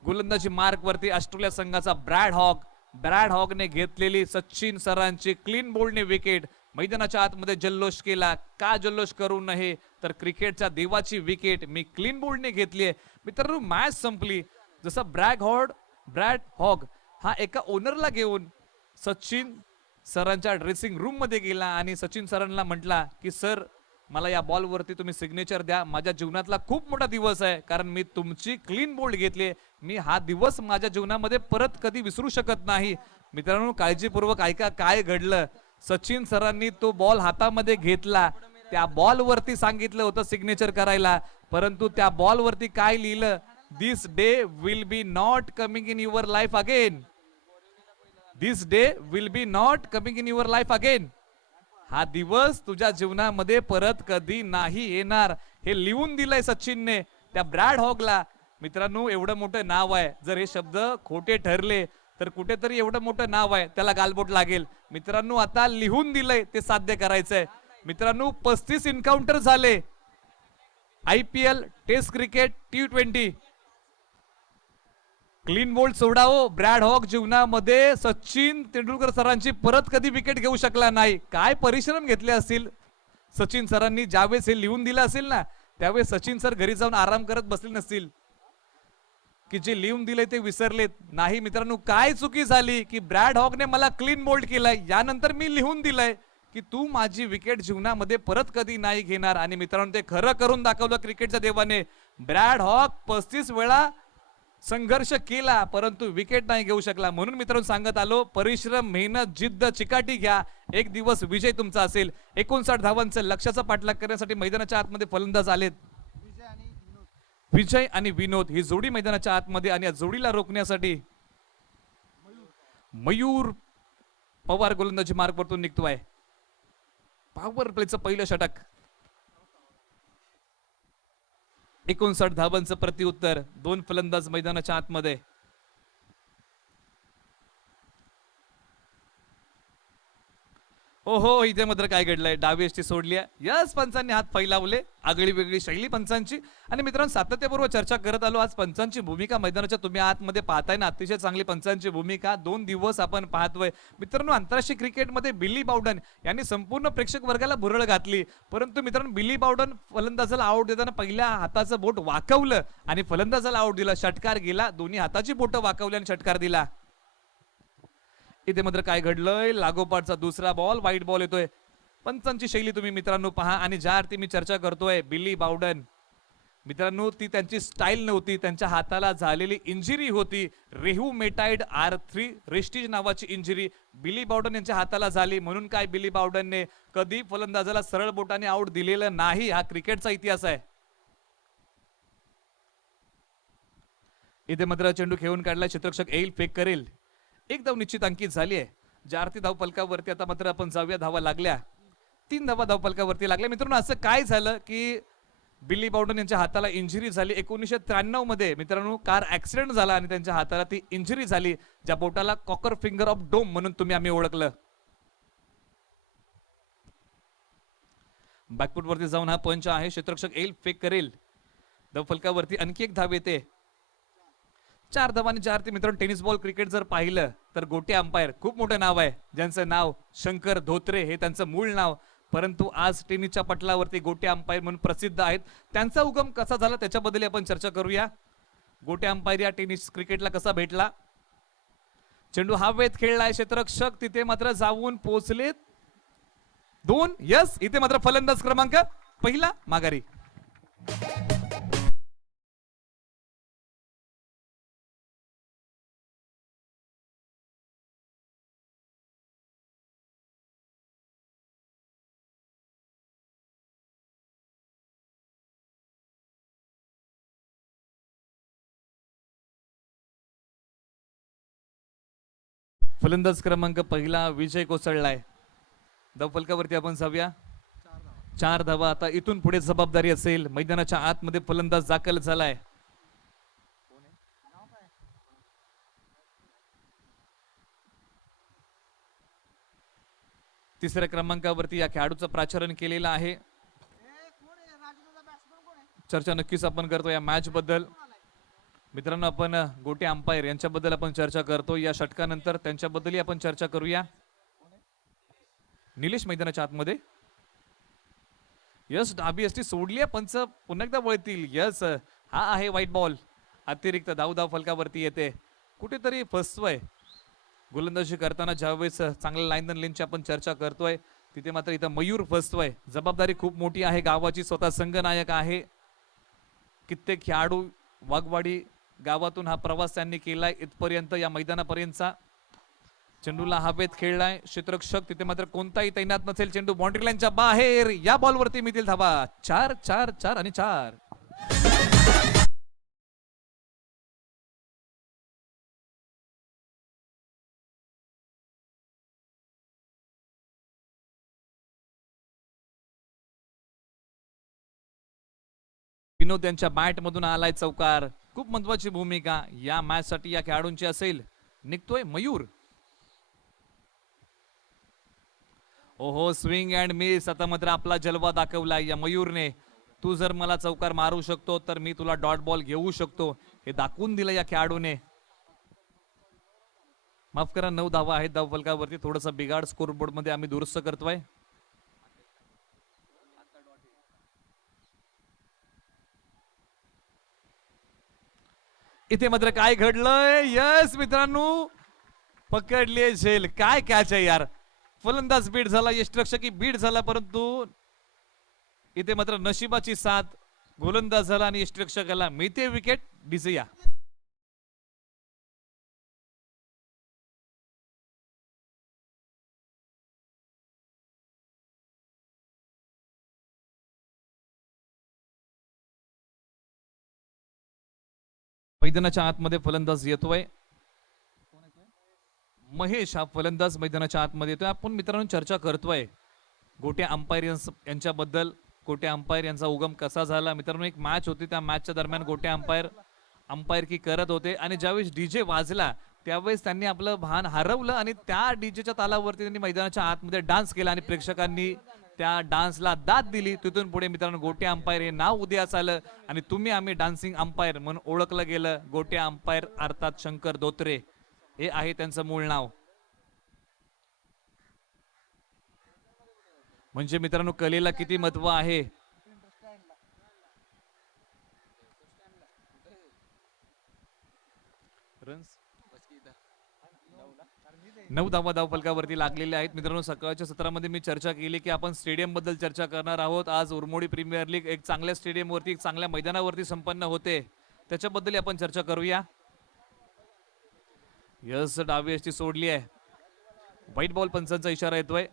गोलंदाजी मार्क वरती ऑस्ट्रेलिया संघाचा ब्रॅड हॉगने घेतलेली सचिन सरांची क्लीन बोल्डने विकेट. मैदानाच्या आतमध्ये जल्लोष केला. का जल्लोष करू नये, तर क्रिकेटच्या देवाची विकेट मी क्लीन बोल्डने घेतली आहे. मित्रांनो मॅच संपली. जसा ब्रॅड हॉग हा एका ओनरला घेऊन सचिन सरांच्या ड्रेसिंग रूम मध्ये गेला आणि सचिन सरांना म्हटला की सर मला या बॉल वरती तुम्ही सिग्नेचर द्या. माझ्या जीवनातला खूप मोठा दिवस आहे, कारण मी तुमची क्लीन बोल्ड घेतली. मी हा दिवस माझ्या जीवनामध्ये परत कधी विसरू शकत नाही. मित्रांनो काळजीपूर्वक ऐका काय घडलं. सचिन सरांनी तो बॉल हातामध्ये घेतला. त्या बॉल वरती सांगितलं होतं सिग्नेचर करायला, परंतु त्या बॉल वरती काय लिहिलं, this day will be not coming in your life again. This day will be not coming in your life again. हा दिवस तुझ्या जीवनामध्ये परत कधी नाही येणार, हे लिहून दिलंय सचिनने त्या ब्रॅड हॉगला. मित्रांनो एवढं मोठं नाव आहे, जर हे शब्द खोटे ठरले तर कुठेतरी एवढं मोठं नाव आहे त्याला गालबोट लागेल. मित्रांनो आता लिहून दिलंय, ते साध्य करायचंय. मित्रांनो 35 एन्काउंटर झाले IPL, test cricket, T20. Clean bowled सोडावो. ब्रॅड हॉग जीवनामध्ये सचिन तेंडुलकर सरांची परत कधी विकेट घेऊ शकला नाही. काय परिश्रम घेतले असतील सचिन सरांनी. ज्यावेळेस हे लिहून दिलं असेल ना, त्यावेळेस सचिन सर घरी जाऊन आराम करत बसले नसतील की जे लिहून दिले ते विसरलेत. नाही मित्रांनो काय चुकी झाली की ब्रॅड हॉगने मला क्लीन बोल्ड केलाय, यानंतर मी लिहून दिलंय की तू माझी विकेट जीवनामध्ये परत कधी नाही घेणार. आणि मित्रांनो ते खरं करून दाखवलं क्रिकेटच्या देवाने. ब्रॅड हॉग 35 वेळा संघर्ष केला परंतु विकेट नाही घेऊ शकला. म्हणून मित्रांनो सांगत आलो, परिश्रम, मेहनत, जिद्द, चिकाटी घ्या. एक दिवस विजय तुमचा असेल. 59 धावांचं लक्ष्याचा पाठलाग करण्यासाठी मैदानाच्या आतमध्ये फलंदाज आलेत. विजय आणि विनोद ही जोडी मैदानाच्या आतमध्ये, आणि या जोडीला रोखण्यासाठी मयूर पवार गोलंदाजी मार्ग वरतून निघतोय. पॉवर प्लेचं पहिलं षटक. 59 धावांचं प्रत्युत्तर. 2 फलंदाज मैदानाच्या आतमध्ये. ओहो, इथे मात्र काय घडलंय, डावी एसटी सोडली आहे. यस, पंचांनी हात फैलावले. आगळी वेगळी शैली पंचांची. आणि मित्रांनो, सातत्यपूर्व चर्चा करत आलो. आज पंचांची भूमिका मैदानाच्या तुम्ही आतमध्ये पाहताय ना, अतिशय चांगली पंचांची भूमिका. 2 दिवस आपण पाहतोय मित्रांनो. आंतरराष्ट्रीय क्रिकेटमध्ये बिली बाउडन यांनी संपूर्ण प्रेक्षक वर्गाला भुरळ घातली. परंतु मित्रांनो, बिली बाउडन फलंदाजाला आउट देताना पहिल्या हाताचं बोट वाकवलं आणि फलंदाजाला आउट दिला. षटकार गेला. दोन्ही हाताची बोटं वाकवली आणि षटकार दिला. इथे मात्र काय घडलंय, लागोपाठचा दुसरा बॉल, वाईट बॉल येतोय. पंचांची शैली तुम्ही मित्रांनो पहा. आणि ज्या अर्थी मी चर्चा करतोय, बिली बाउडन मित्रांनो, ती त्यांची स्टाईल नव्हती. त्यांच्या हाताला झालेली इंजुरी होती. रेह्युमेटाइड R3 रेस्टिज नावाची इंजुरी बिली बाउडन यांच्या हाताला झाली. म्हणून काय, बिली बाउडनने कधी फलंदाजाला सरळ बोटाने आउट दिलेलं नाही. हा क्रिकेटचा इतिहास आहे. इथे मात्र चेंडू खेळून काढला. क्षेत्ररक्षक येईल, फेक करेल. एक धाव निश्चित अंकित झाली आहे. ज्या अर्थी धाव फलकावरती आता मात्र आपण जाऊया. धावा लागल्या. 3 धावा धाव फलकावरती लागल्या. मित्रांनो, असं काय झालं की बिली बाउडन यांच्या हाताला इंजुरी झाली. 1993 मध्ये मित्रांनो कार ऍक्सिडेंट झाला आणि त्यांच्या हाताला ती इंजुरी झाली, ज्या बोटाला कॉकर फिंगर ऑफ डोम म्हणून आम्ही ओळखलं. बॅकफुट वरती जाऊन हा पंच आहे. क्षेत्ररक्षक येईल, फेक करेल. धाव फलकावरती आणखी एक धाव येते. 4 धावांनी. ज्या अर्थी मित्रांनो टेनिस बॉल क्रिकेट जर पाहिलं तर गोटे अंपायर खूप मोठं नाव आहे, ज्यांचं नाव शंकर धोत्रे हे त्यांचं मूळ नाव. परंतु आज टेनिसच्या पटलावरती गोटे अंपायर म्हणून प्रसिद्ध आहेत. त्यांचा उगम कसा झाला त्याच्याबद्दल आपण चर्चा करूया. गोटे अंपायर या टेनिस क्रिकेटला कसा भेटला. चेंडू हवेत खेळलाय. क्षेत्ररक्षक तिथे मात्र जाऊन पोहोचलेत. 2. यस, इथे मात्र फलंदाज क्रमांक पहिला माघारी. फलंदाज क्रमांक पहिला विजय कोसळलाय. धाव फलकावरती आपण जाऊया. 4 धावा. आता इथून पुढे जबाबदारी असेल. मैदानाच्या आतमध्ये फलंदाज दाखल झालाय. तिसऱ्या क्रमांकावरती या खेळाडूचं प्राचारण केलेलं आहे. चर्चा नक्कीच आपण करतो या मॅच बद्दल. मित्रांनो, आपण गोटे अंपायर यांच्याबद्दल आपण चर्चा करतो. या षटकानंतर त्यांच्याबद्दलही आपण चर्चा करूया. निलेश मैदानाच्या आतमध्ये. यस, डाबी एसटी सोडली. पंच पुन्हा एकदा वळतील. यस, हा आहे व्हाईट बॉल. अतिरिक्त धाव फलकावरती येते. कुठेतरी फसतोय गोलंदाजी करताना. ज्यावेळेस चांगल्या लाईन अँड लेनची आपण चर्चा करतोय, तिथे मात्र इथं मयूर फसतोय. जबाबदारी खूप मोठी आहे गावाची. स्वतः संघनायक आहे. कित्येक खेळाडू वाघवाडी गावातून हा प्रवास त्यांनी केलाय इथपर्यंत, या मैदानापर्यंतचा. चेंडूला हवेत खेळलाय. क्षेत्ररक्षक तिथे मात्र कोणताही तैनात नसेल. चेंडू बाउंड्री लाईनच्या बाहेर. या बॉलवरती मिळतील धावा. 4 4 4 आणि 4. विनोद त्यांच्या बॅट मधून आलाय चौकार. खूप महत्वाची भूमिका या मॅच साठी या खेळाडूंची असेल. निघतोय मयूर. ओहो, स्विंग अँड मिस. आता मात्र आपला जलवा दाखवलाय या मयूरने. तू जर मला चौकार मारू शकतो तर मी तुला डॉट बॉल घेऊ शकतो, हे दाखवून दिलं या खेळाडूने. माफ करा, 9 धावा आहेत धाव फलकावरती. थोडासा बिघाड स्कोरबोर्ड मध्ये आम्ही दुरुस्त करतोय. इथे मात्र काय घडलंय. यस मित्रांनो, पकडले झेल. काय कॅच आहे यार. फलंदाज बीट झाला, यष्टिरक्षकी बीट झाला, परंतु इथे मात्र नशिबाची साथ. गोलंदाज झाला आणि यष्टिरक्षकाला मिळते विकेट. डिझिया. मैदानाच्या आतमध्ये फलंदाज येतोय. महेश हा फलंदाज मैदानाच्या आतमध्ये येतोय. आपण मित्रांनो चर्चा करतोय गोटे अंपायर यांच्याबद्दल. गोटे अंपायर यांचा उगम कसा झाला. मित्रांनो एक मॅच होती, त्या मॅचच्या दरम्यान गोटे अंपायर की करत होते आणि ज्यावेळेस डीजे वाजला त्यावेळेस त्यांनी आपलं भान हरवलं आणि त्या डीजेच्या तालावरती त्यांनी मैदानाच्या आतमध्ये डान्स केला आणि प्रेक्षकांनी त्या डान्सला दाद दिली. तिथून पुढे मित्रांनो गोटे अंपायर हे नाव उदयास आलं आणि तुम्ही आम्ही डान्सिंग अंपायर म्हणून ओळखलं गेलं. गोटे अंपायर अर्थात शंकर धोत्रे हे आहे त्यांचं मूळ नाव. म्हणजे मित्रांनो कलेला किती महत्व आहे. रन्स 9 धावा धावफलकावरती लागलेले आहेत. मित्रांनो सकाळच्या सत्रामध्ये मी चर्चा केली की आपण स्टेडियम बद्दल चर्चा करणार आहोत. आज उरमोडी प्रीमियर लीग एक चांगल्या स्टेडियमवरती एक चांगल्या मैदानावरती संपन्न होते, त्याच्याबद्दल आपण चर्चा करूया. यस डावी अशी सोडली आहे, व्हाईट बॉल पंचांचा इशारा येतोय.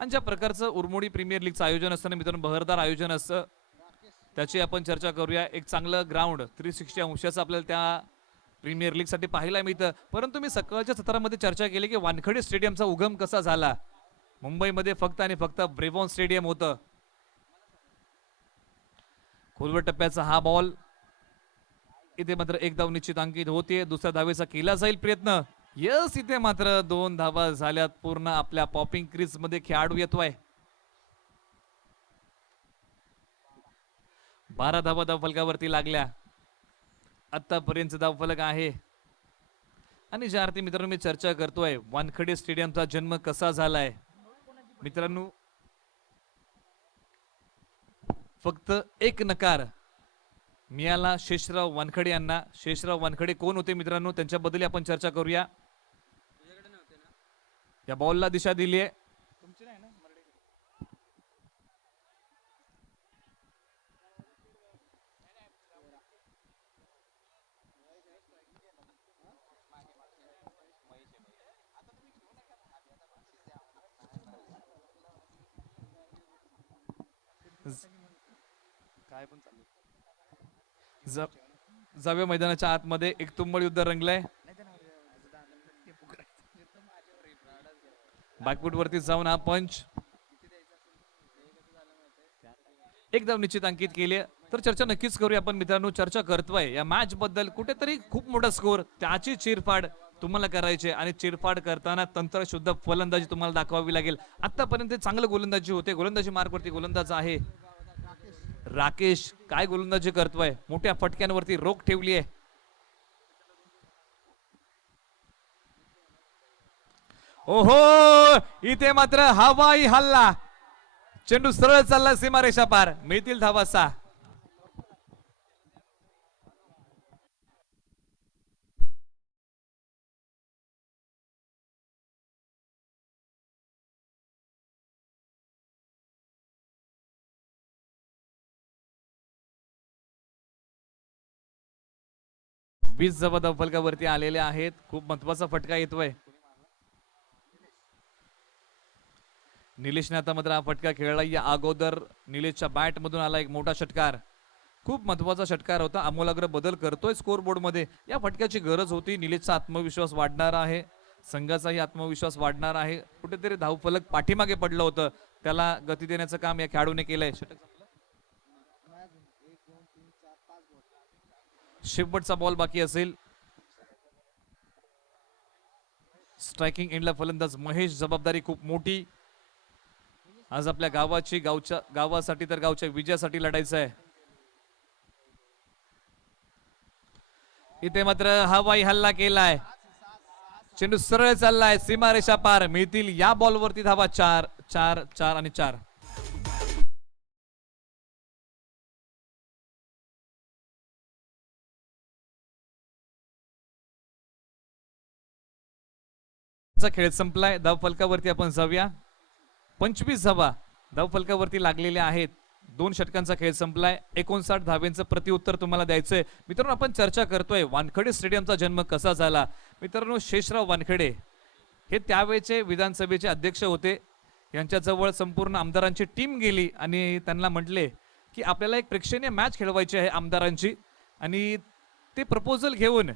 आणि ज्या प्रकारचं उरमोडी प्रीमियर लीगचं आयोजन असताना मित्रांनो बहरदार आयोजन असतं, त्याची आपण चर्चा करूया. एक चांगलं ग्राउंड 360 अंशाचं आपल्याला त्या प्रीमियर लीग साठी पाहायला मिळतं. परंतु मी सकाळच्या सत्रामध्ये चर्चा केली की वानखडे स्टेडियमचा उगम कसा झाला. मुंबईमध्ये फक्त आणि फक्त ब्रेवॉन स्टेडियम होतं. खोलवर टप्प्याचा हा बॉल इथे मात्र एक धाव निश्चित अंकित होते. दुसऱ्या धावेचा केला जाईल प्रयत्न. यस इथे मात्र 2 धावा झाल्यात. पूर्ण आपल्या पॉपिंग क्रीज मध्ये खेळाडू येतोय. 12 धावा धावफलकावरती लागल्या. आतापर्यंत धावफलक आहे. आणि ज्या अर्थी मित्रांनो मी चर्चा करतोय वानखडे स्टेडियमचा जन्म कसा झालाय. मित्रांनो फक्त एक नकार मिळाला शेषराव वानखडे यांना. शेषराव वानखडे कोण होते मित्रांनो, त्यांच्याबद्दल आपण चर्चा करूया. या बॉलला दिशा दिली आहे. काय पण जाव्या मैदानाच्या आतमध्ये एक तुंबळ युद्ध रंगलंय. बॅकफूट वरती जाऊन हा पंच एक धाव निश्चित अंकित केली. तर चर्चा नक्कीच करूया आपण मित्रांनो. चर्चा करतोय या मॅच बद्दल. कुठेतरी खूप मोठा स्कोर, त्याची चिरफाड तुम्हाला करायची आणि चिरफाड करताना तंत्रशुद्ध फलंदाजी तुम्हाला दाखवावी लागेल. आतापर्यंत चांगलं गोलंदाजी होते. गोलंदाजी मार्कवरती गोलंदाज आहे राकेश. काय गोलंदाजी करतोय, मोठ्या फटक्यांवरती रोख ठेवली आहे. ओहो इथे मात्र हवाई हल्ला. चेंडू सरळ चालला सीमारेषा पार. मिळतील धावा 6. वीस धावा धावफलकावरती आलेले आहेत. खूप महत्वाचा फटका येतोय. निलेशने आता मात्र हा फटका खेळला. या अगोदर निलेशच्या बॅट मधून आला एक मोठा षटकार. खूप महत्वाचा षटकार होता. आमूलाग्र बदल करतोय स्कोर बोर्ड मध्ये. या फटक्याची गरज होती. निलेशचा आत्मविश्वास वाढणार आहे, संघाचाही आत्मविश्वास वाढणार आहे. कुठेतरी धावफलक पाठीमागे पडलं होतं, त्याला गती देण्याचं काम या खेळाडूने केलंय. शेवटचा बॉल बाकी असेल. स्ट्रायकिंग एंडला फलंदाज महेश. जबाबदारी खूप मोठी. आज आपल्या गावासाठी तर गावच्या विजयासाठी लढायचं आहे. इथे मात्र हवाई हल्ला केलाय. चेंडू सरळ चाललाय सीमारेषा पार. मिळतील या बॉलवरती धावा 4 4 4 आणि 4. खेळ संपलाय. धावफलकावरती आपण जाऊया. 25 धावा धावफलकावरती लागलेल्या आहेत. 2 षटकांचा खेळ संपलाय. 59 धावेंचं प्रत्युत्तर तुम्हाला द्यायचंय. मित्रांनो आपण चर्चा करतोय वानखडे स्टेडियमचा जन्म कसा झाला. मित्रांनो शेषराव वानखडे हे त्यावेळेचे विधानसभेचे अध्यक्ष होते. यांच्याजवळ संपूर्ण आमदारांची टीम गेली आणि त्यांना म्हटले की आपल्याला एक प्रेक्षणीय मॅच खेळवायची आहे आमदारांची. आणि ते प्रपोजल घेऊन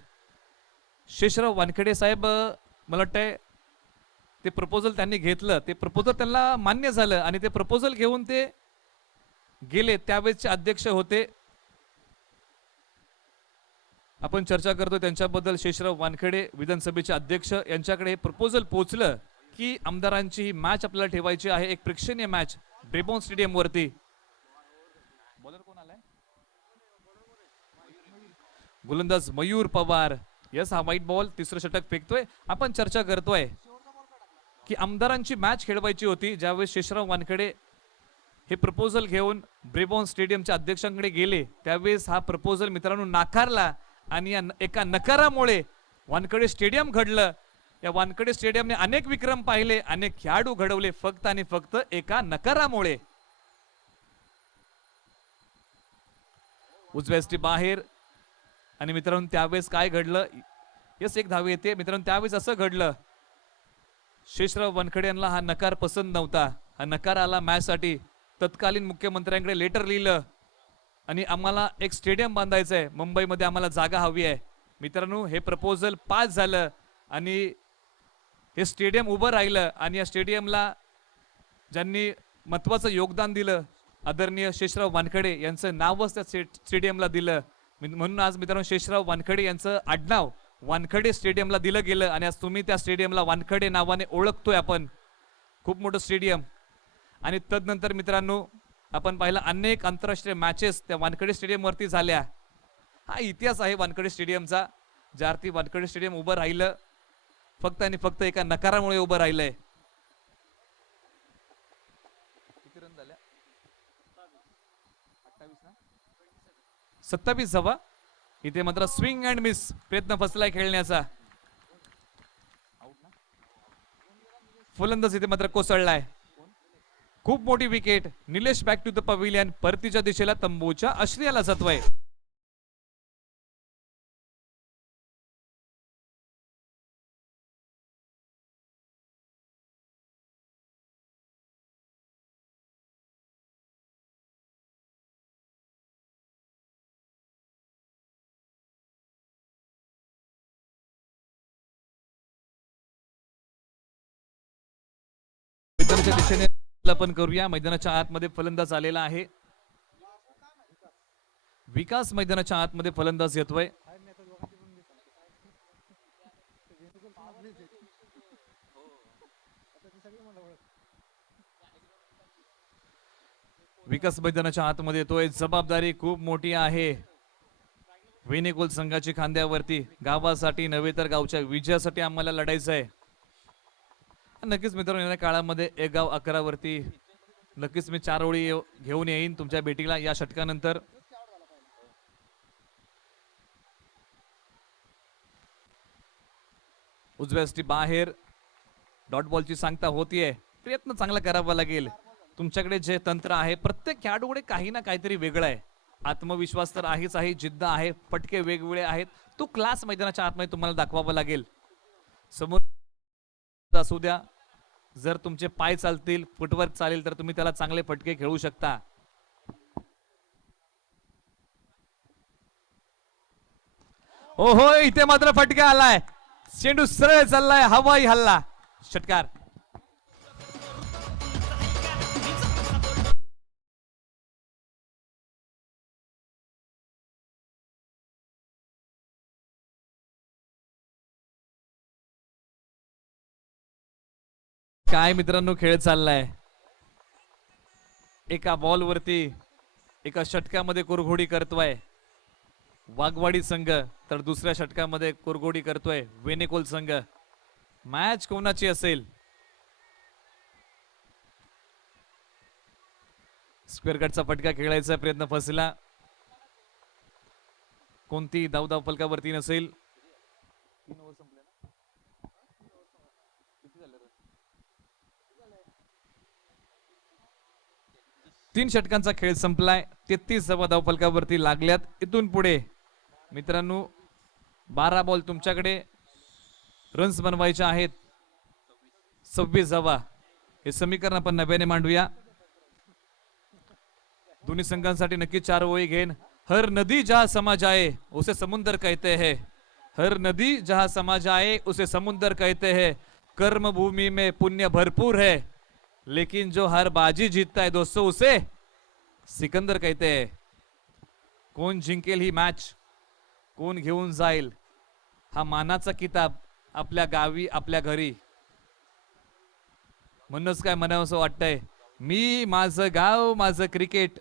शेषराव वानखडे साहेब मला वाटतंय ते प्रपोजल त्यांनी घेतलं. ते प्रपोजल त्यांना मान्य झालं आणि ते प्रपोजल घेऊन ते गेले त्यावेळेसचे अध्यक्ष होते, आपण चर्चा करतो त्यांच्याबद्दल, शेषराव वानखेडे विधानसभेचे अध्यक्ष, यांच्याकडे हे प्रपोजल पोहोचलं की आमदारांची ही मॅच आपल्याला ठेवायची आहे, एक प्रेक्षणीय मॅच ब्रेबॉर्न स्टेडियम वरती. बॉलर कोण आलाय? गोलंदाज मयूर पवार. यस, हा व्हाईट बॉल, तिसरं षटक फेकतोय. आपण चर्चा करतोय की आमदारांची मॅच खेळवायची होती. ज्यावेळेस शेषराव वानखेडे हे प्रपोजल घेऊन ब्रेबॉर्न स्टेडियमच्या अध्यक्षांकडे गेले, त्यावेळेस हा प्रपोजल मित्रांनो नाकारला आणि या एका नकारामुळे वानखेडे स्टेडियम घडलं. या वानखेडे स्टेडियमने अनेक विक्रम पाहिले, अनेक खेळाडू घडवले, फक्त आणि फक्त एका नकारामुळे. उजव्या स्टी बाहेर. आणि मित्रांनो त्यावेळेस काय घडलं? यस, एक धाव येते. मित्रांनो त्यावेळेस असं घडलं, शेषराव वानखेडे यांना हा नकार पसंत नव्हता. हा नकार आला मॅच साठी. तत्कालीन मुख्यमंत्र्यांकडे लेटर लिहिलं आणि आम्हाला एक स्टेडियम बांधायचं आहे, मुंबईमध्ये आम्हाला जागा हवी आहे. मित्रांनो हे प्रपोजल पास झालं आणि हे स्टेडियम उभं राहिलं. आणि या स्टेडियमला ज्यांनी महत्वाचं योगदान दिलं, आदरणीय शेषराव वानखेडे यांचं नावच त्या स्टेडियमला दिलं. म्हणून आज मित्रांनो शेषराव वानखेडे यांचं आडनाव वानखेडे स्टेडियमला दिलं गेलं आणि आज तुम्ही त्या स्टेडियमला वानखेडे नावाने ओळखतोय आपण. खूप मोठं स्टेडियम. आणि तदनंतर मित्रांनो आपण पाहिलं अनेक आंतरराष्ट्रीय मॅचेस त्या वानखेडे स्टेडियम वरती झाल्या. हा इतिहास आहे वानखेडे स्टेडियमचा. ज्यावरती वानखेडे स्टेडियम उभं राहिलं फक्त आणि फक्त एका नकारामुळे उभं राहिलंय. किती रन झाल्या? 27 धावा. इथे मात्र स्विंग अँड मिस प्रयत्न फसलाय खेळण्याचा. फलंदाज इथे मात्र कोसळलाय. खूप मोठी wicket. Nilesh back to the pavilion. परतीच्या दिशेला तंबूच्या आश्रयाला जातोय. मैदानाच्या दिशेने आपण करूया. मैदानाच्या आतमध्ये फलंदाज आलेला आहे. विकास मैदानाच्या आतमध्ये फलंदाज येतोय. विकास मैदानाच्या आतमध्ये येतोय. जबाबदारी खूप मोठी आहे वेणेकोल संघाची खांद्यावरती. गावासाठी नव्हे तर गावच्या विजयासाठी आम्हाला लढायचं आहे. नक्कीच मित्रांनो येणाऱ्या काळामध्ये एक गाव 11 वरती नक्कीच मी 4 ओळी घेऊन येईन तुमच्या भेटीला या षटकानंतर. उजव्या स्टी बाहेर. डॉट बॉलची सांगता होतीये. प्रयत्न चांगला करावा लागेल. तुमच्याकडे जे तंत्र आहे, प्रत्येक खेळाडूकडे काही ना काहीतरी वेगळं आहे. आत्मविश्वास तर आहेच आहे, जिद्द आहे, फटके वेगवेगळे आहेत. तो क्लास मैदानाच्या आतमध्ये तुम्हाला दाखवावा लागेल. समोर असू द्या, जर तुमचे पाय चालतील, फुटवर्क चालेल तर तुम्ही त्याला चांगले फटके खेळू शकता. ओहो, इथे मात्र फटका आलाय. चेंडू सरळ चाललाय. हवाई हल्ला. षटकार. काय मित्रांनो खेळ चाललाय. एका बॉल वरती एका षटकामध्ये कुरघोडी करतोय वाघवाडी संघ, तर दुसऱ्या षटकामध्ये कुरघोडी करतोय वेणेकोल संघ. मॅच कोणाची असेल? स्क्वेअर कटचा फटका खेळायचा प्रयत्न फसला. कोणती धाव फलकावरती नसेल. 3 षटकांचा खेळ संपलाय. 33 धावा फलकावरती लागल्यात. इथून पुढे मित्रांनो 12 बॉल तुमच्याकडे. रन्स बनवायचे आहेत 26 धावा. हे समीकरण आपण नव्याने मांडूया. दोन्ही संघांसाठी नक्की 4 ओळी घेईन. हर नदी जहां समा जाए उसे समुंदर कहते हैं. हर नदी जहां समा जाए उसे समुंदर कहते हैं. कर्म भूमि में पुण्य भरपूर है, लेकिन जो हर बाजी जीतता है दोस्तों उसे सिकंदर कहते कोण जिंकेल ही मॅच, कोण घेऊन जाईल हा मानाचा किताब आपल्या गावी आपल्या घरी. म्हणूनच काय म्हणावं असं वाटतंय, मी माझं गाव माझं क्रिकेट.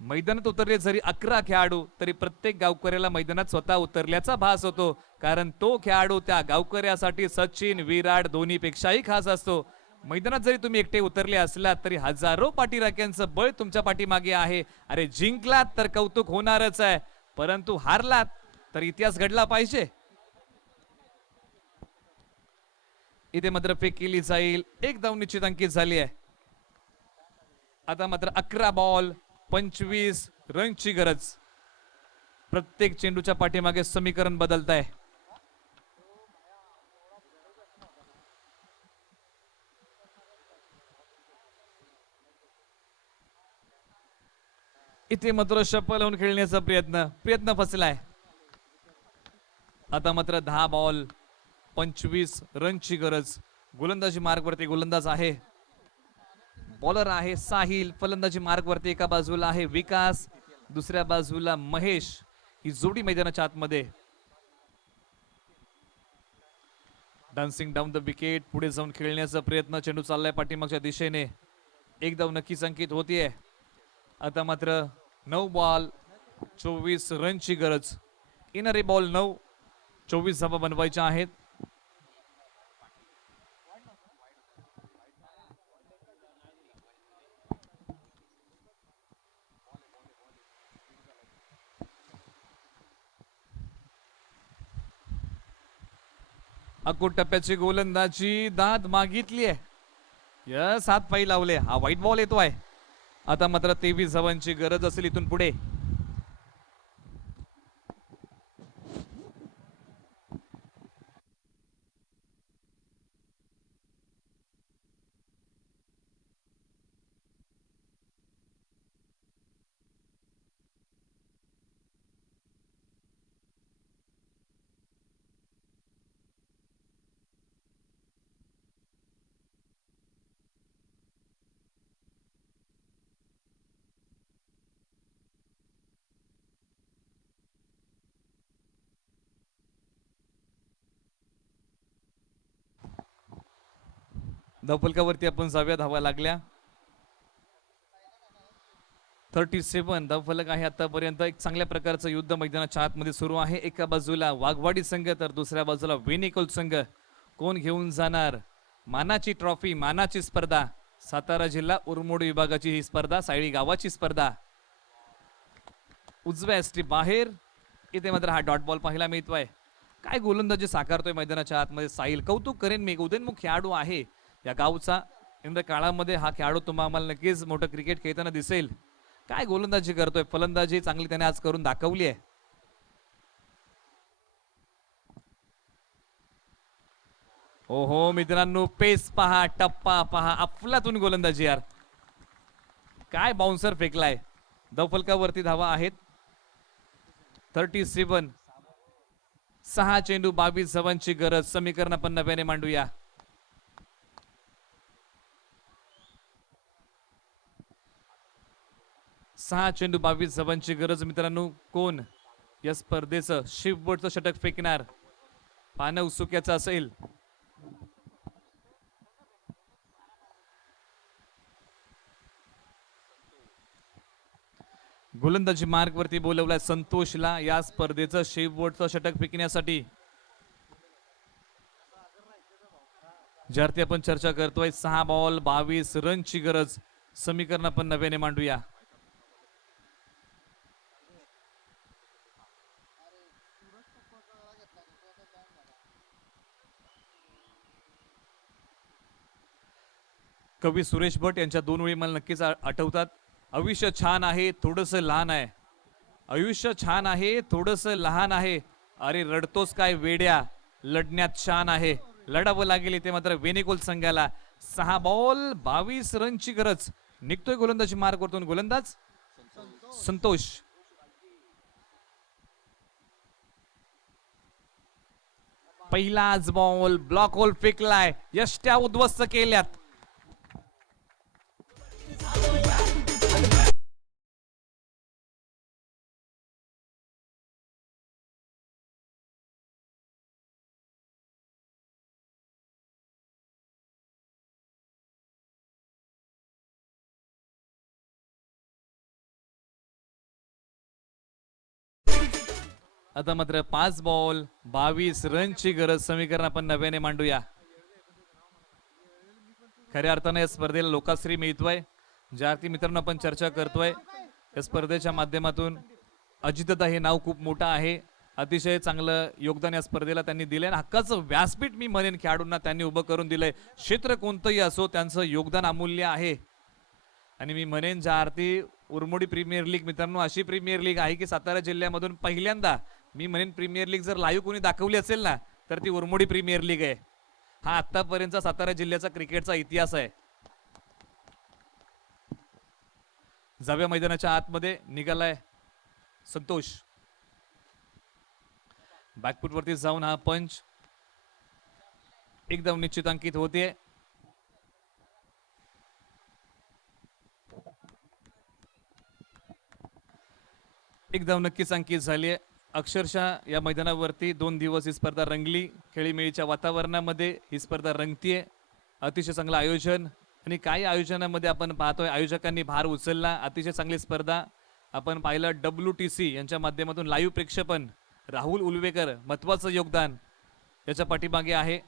मैदानात उतरले जरी 11 खेळाडू तरी प्रत्येक गावकऱ्याला मैदानात स्वतः उतरल्याचा भास होतो, कारण तो खेळाडू त्या गावकऱ्यासाठी सचिन विराट धोनीपेक्षाही खास असतो. मैदानात जरी तुम्ही एकटे उतरले असलात तरी हजारो पाठीराख्यांचं बळ तुमच्या पाठीमागे आहे. अरे जिंकलात तर कौतुक होणारच आहे, परंतु हारलात तर इतिहास घडला पाहिजे. इथे मात्र फेक केली जाईल, एक धाव निश्चित अंकित झाली आहे. आता मात्र 11 बॉल 25 रनची गरज. प्रत्येक चेंडूच्या पाठीमागे समीकरण बदलत आहे. इथे मात्र शपल होऊन खेळण्याचा प्रयत्न फसलाय. आता मात्र 10 बॉल 25 रनची गरज. गोलंदाजी मार्गवरती गोलंदाज आहे, बॉलर आहे साहिल. फलंदाजी मार्गवरती एका बाजूला आहे विकास, दुसऱ्या बाजूला महेश. ही जोडी मैदानाच्या आतमध्ये. डान्सिंग डाऊन द विकेट, पुढे जाऊन खेळण्याचा प्रयत्न. चेंडू चाललाय पाठीमागच्या दिशेने, एक धाव नक्कीच अंकित होतीये. आता मात्र 9 बॉल 24 रनची गरज. येणारे बॉल 9, 24 धावा बनवायच्या आहेत. अकोट टप्प्याची गोलंदाजी दाद मागितली आहे. यस, हात पायी लावले. हा व्हाईट बॉल येतोय. आता मात्र 23 धावांची गरज असेल इथून पुढे. धावफलकावरती आपण जाऊया. धावा लागल्या 37. धावफलक आहे आतापर्यंत. एक चांगल्या प्रकारचं युद्ध मैदानाच्या आतमध्ये सुरू आहे. एका बाजूला वाघवाडी संघ तर दुसऱ्या बाजूला वेनिकोल संघ. कोण घेऊन जाणार मानाची ट्रॉफी, मानाची स्पर्धा. सातारा जिल्हा उरमोड विभागाची ही स्पर्धा, सायळी गावाची स्पर्धा. उजव्या एसटी बाहेर. इथे मात्र हा डॉट बॉल पाहायला मिळतोय. काय गोलंदाजी साकारतोय मैदानाच्या आतमध्ये साहिल. कौतुक करेन मी, उदयनमुख खेळाडू आहे या गावचा. इंद्र काळामध्ये हा खेळाडू तुम्हाला आम्हाला नक्कीच मोठं क्रिकेट खेळताना दिसेल. काय गोलंदाजी करतोय, फलंदाजी चांगली त्याने आज करून दाखवली आहे. हो मित्रांनो, पेस पहा, टप्पा पहा, अफलातून गोलंदाजी यार. काय बाउन्सर फेकलाय. धावफलकावरती धावा आहेत 37. 6 चेंडू 22 धावांची गरज. समीकरण आपण नव्याने मांडूया. 6 चेंडू 22 धावांची गरज. मित्रांनो, कोण या स्पर्धेचं शेवटचं षटक फेकणार. पानं उत्सुक्याचं असेल. गोलंदाजी मार्गवरती बोलवलाय संतोषला या स्पर्धेचं शेवटचं षटक फेकण्यासाठी. ज्यावरती आपण चर्चा करतोय 6 बॉल 22 रनची गरज. समीकरण आपण नव्याने मांडूया. कवी सुरेश भट यांच्या 2 ओळी मला नक्कीच आठवतात. आयुष्य छान आहे थोडंसं लहान आहे. आयुष्य छान आहे थोडंसं लहान आहे. अरे रडतोस काय वेड्या, लढण्यात छान आहे. लढावं लागेल इथे मात्र वेनिकोल संघाला. 6 बॉल 22 रनची गरज. निघतोय गोलंदाजी मार्गवरतून गोलंदाज संतोष. पहिलाच बॉल ब्लॉक होल फेकलाय. यष्ट्या उद्ध्वस्त केल्यात. आता मात्र 5 बॉल 22 रनची गरज समीकरण आपण नव्याने मांडूया. खऱ्या अर्थाने या स्पर्धेला लोकाश्री मिळतोय. ज्या अर्थी मित्रांनो आपण चर्चा करतोय या स्पर्धेच्या माध्यमातून अजितदा हे नाव खूप मोठं आहे. अतिशय चांगलं योगदान या स्पर्धेला त्यांनी दिलंय. हक्काचं व्यासपीठ मी म्हणेन खेळाडूंना त्यांनी उभं करून दिलंय. क्षेत्र कोणतंही असो त्यांचं योगदान अमूल्य आहे. आणि मी म्हणेन ज्या अर्थी उरमोडी प्रीमियर लीग मित्रांनो अशी प्रीमियर लीग आहे की सातारा जिल्ह्यामधून पहिल्यांदा मी म्हणेन प्रीमियर लीग जर लाईव्ह कोणी दाखवली असेल ना तर ती उरमोडी प्रीमियर लीग आहे. हा आतापर्यंतचा सातारा जिल्ह्याचा क्रिकेटचा इतिहास आहे. जाव्या मैदानाच्या आतमध्ये निघालाय संतोष. बॅकफुट वरती जाऊन हा पंच एकदम निश्चितांकित होते. एकदम नक्कीच अंकित झाली. अक्षरशः या मैदानावरती 2 दिवस ही स्पर्धा रंगली. खेळीमेळीच्या वातावरणामध्ये ही स्पर्धा रंगतीये. अतिशय चांगलं आयोजन आणि काही आयोजनामध्ये आपण पाहतोय आयोजकांनी भार उचलला. अतिशय चांगली स्पर्धा आपण पाहिलं. WTC यांच्या माध्यमातून लाईव्ह प्रेक्षेपण राहुल उलवेकर महत्वाचं योगदान याच्या पाठीमागे आहे.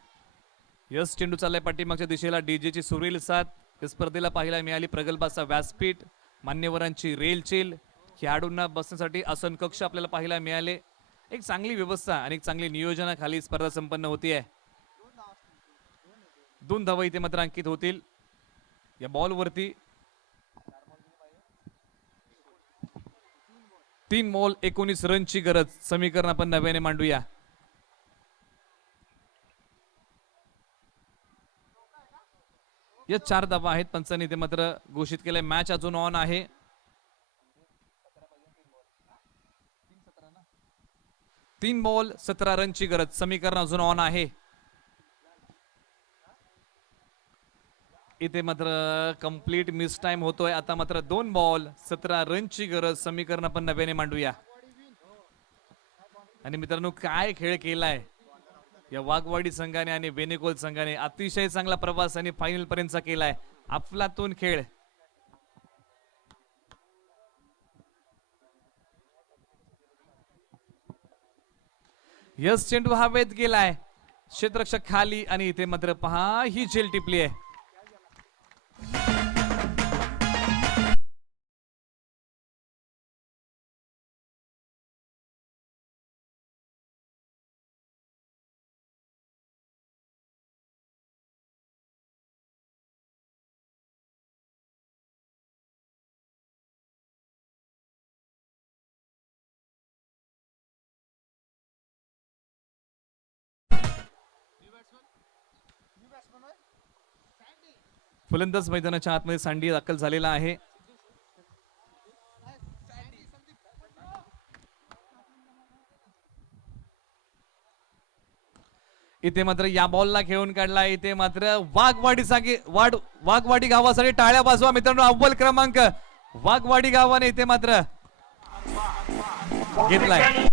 यस चेंडू चाललाय पाठीमागच्या दिशेला. डीजेची सुरेल साथ या स्पर्धेला पाहायला मिळाली. प्रगल्भाचा व्यासपीठ, मान्यवरांची रेलचेल, खेळाडूंना बसण्यासाठी आसन कक्ष आपल्याला पाहायला मिळाले. एक चांगली व्यवस्था आणि एक चांगली नियोजनाखाली स्पर्धा संपन्न होतीये. 2 धावा इथे मात्र अंकित होतील या बॉलवरती. 3 बॉल 19 रनची गरज समीकरण आपण नव्याने मांडूया. या 4 धावा आहेत. पंचांनी ते मात्र घोषित केले. मॅच अजून ऑन आहे. 3 बॉल 17 रनची गरज समीकरण अजून ऑन आहे. इथे मात्र कंप्लीट मिस टाइम होतोय. आता मात्र 2 बॉल 17 रनची गरज समीकरण आपण नव्याने मांडूया. आणि मित्रांनो काय खेळ केलाय या वाघवाडी संघाने आणि वेणेकोल संघाने. अतिशय चांगला प्रवास आणि फायनल पर्यंतचा केलाय. अफलातून खेळ. यस चेंडू हवेत गेलाय. क्षेत्ररक्षक खाली आणि इथे मात्र पहा ही झेल टिपली आहे. फलंदाज मैदानाच्या आतमध्ये सांडी दाखल झालेला आहे. इथे मात्र या बॉलला खेळून काढला. इथे मात्र वाघवाडी गावासाठी टाळ्या वाजवा मित्रांनो. अव्वल क्रमांक वाघवाडी गावाने इथे मात्र घेतलाय.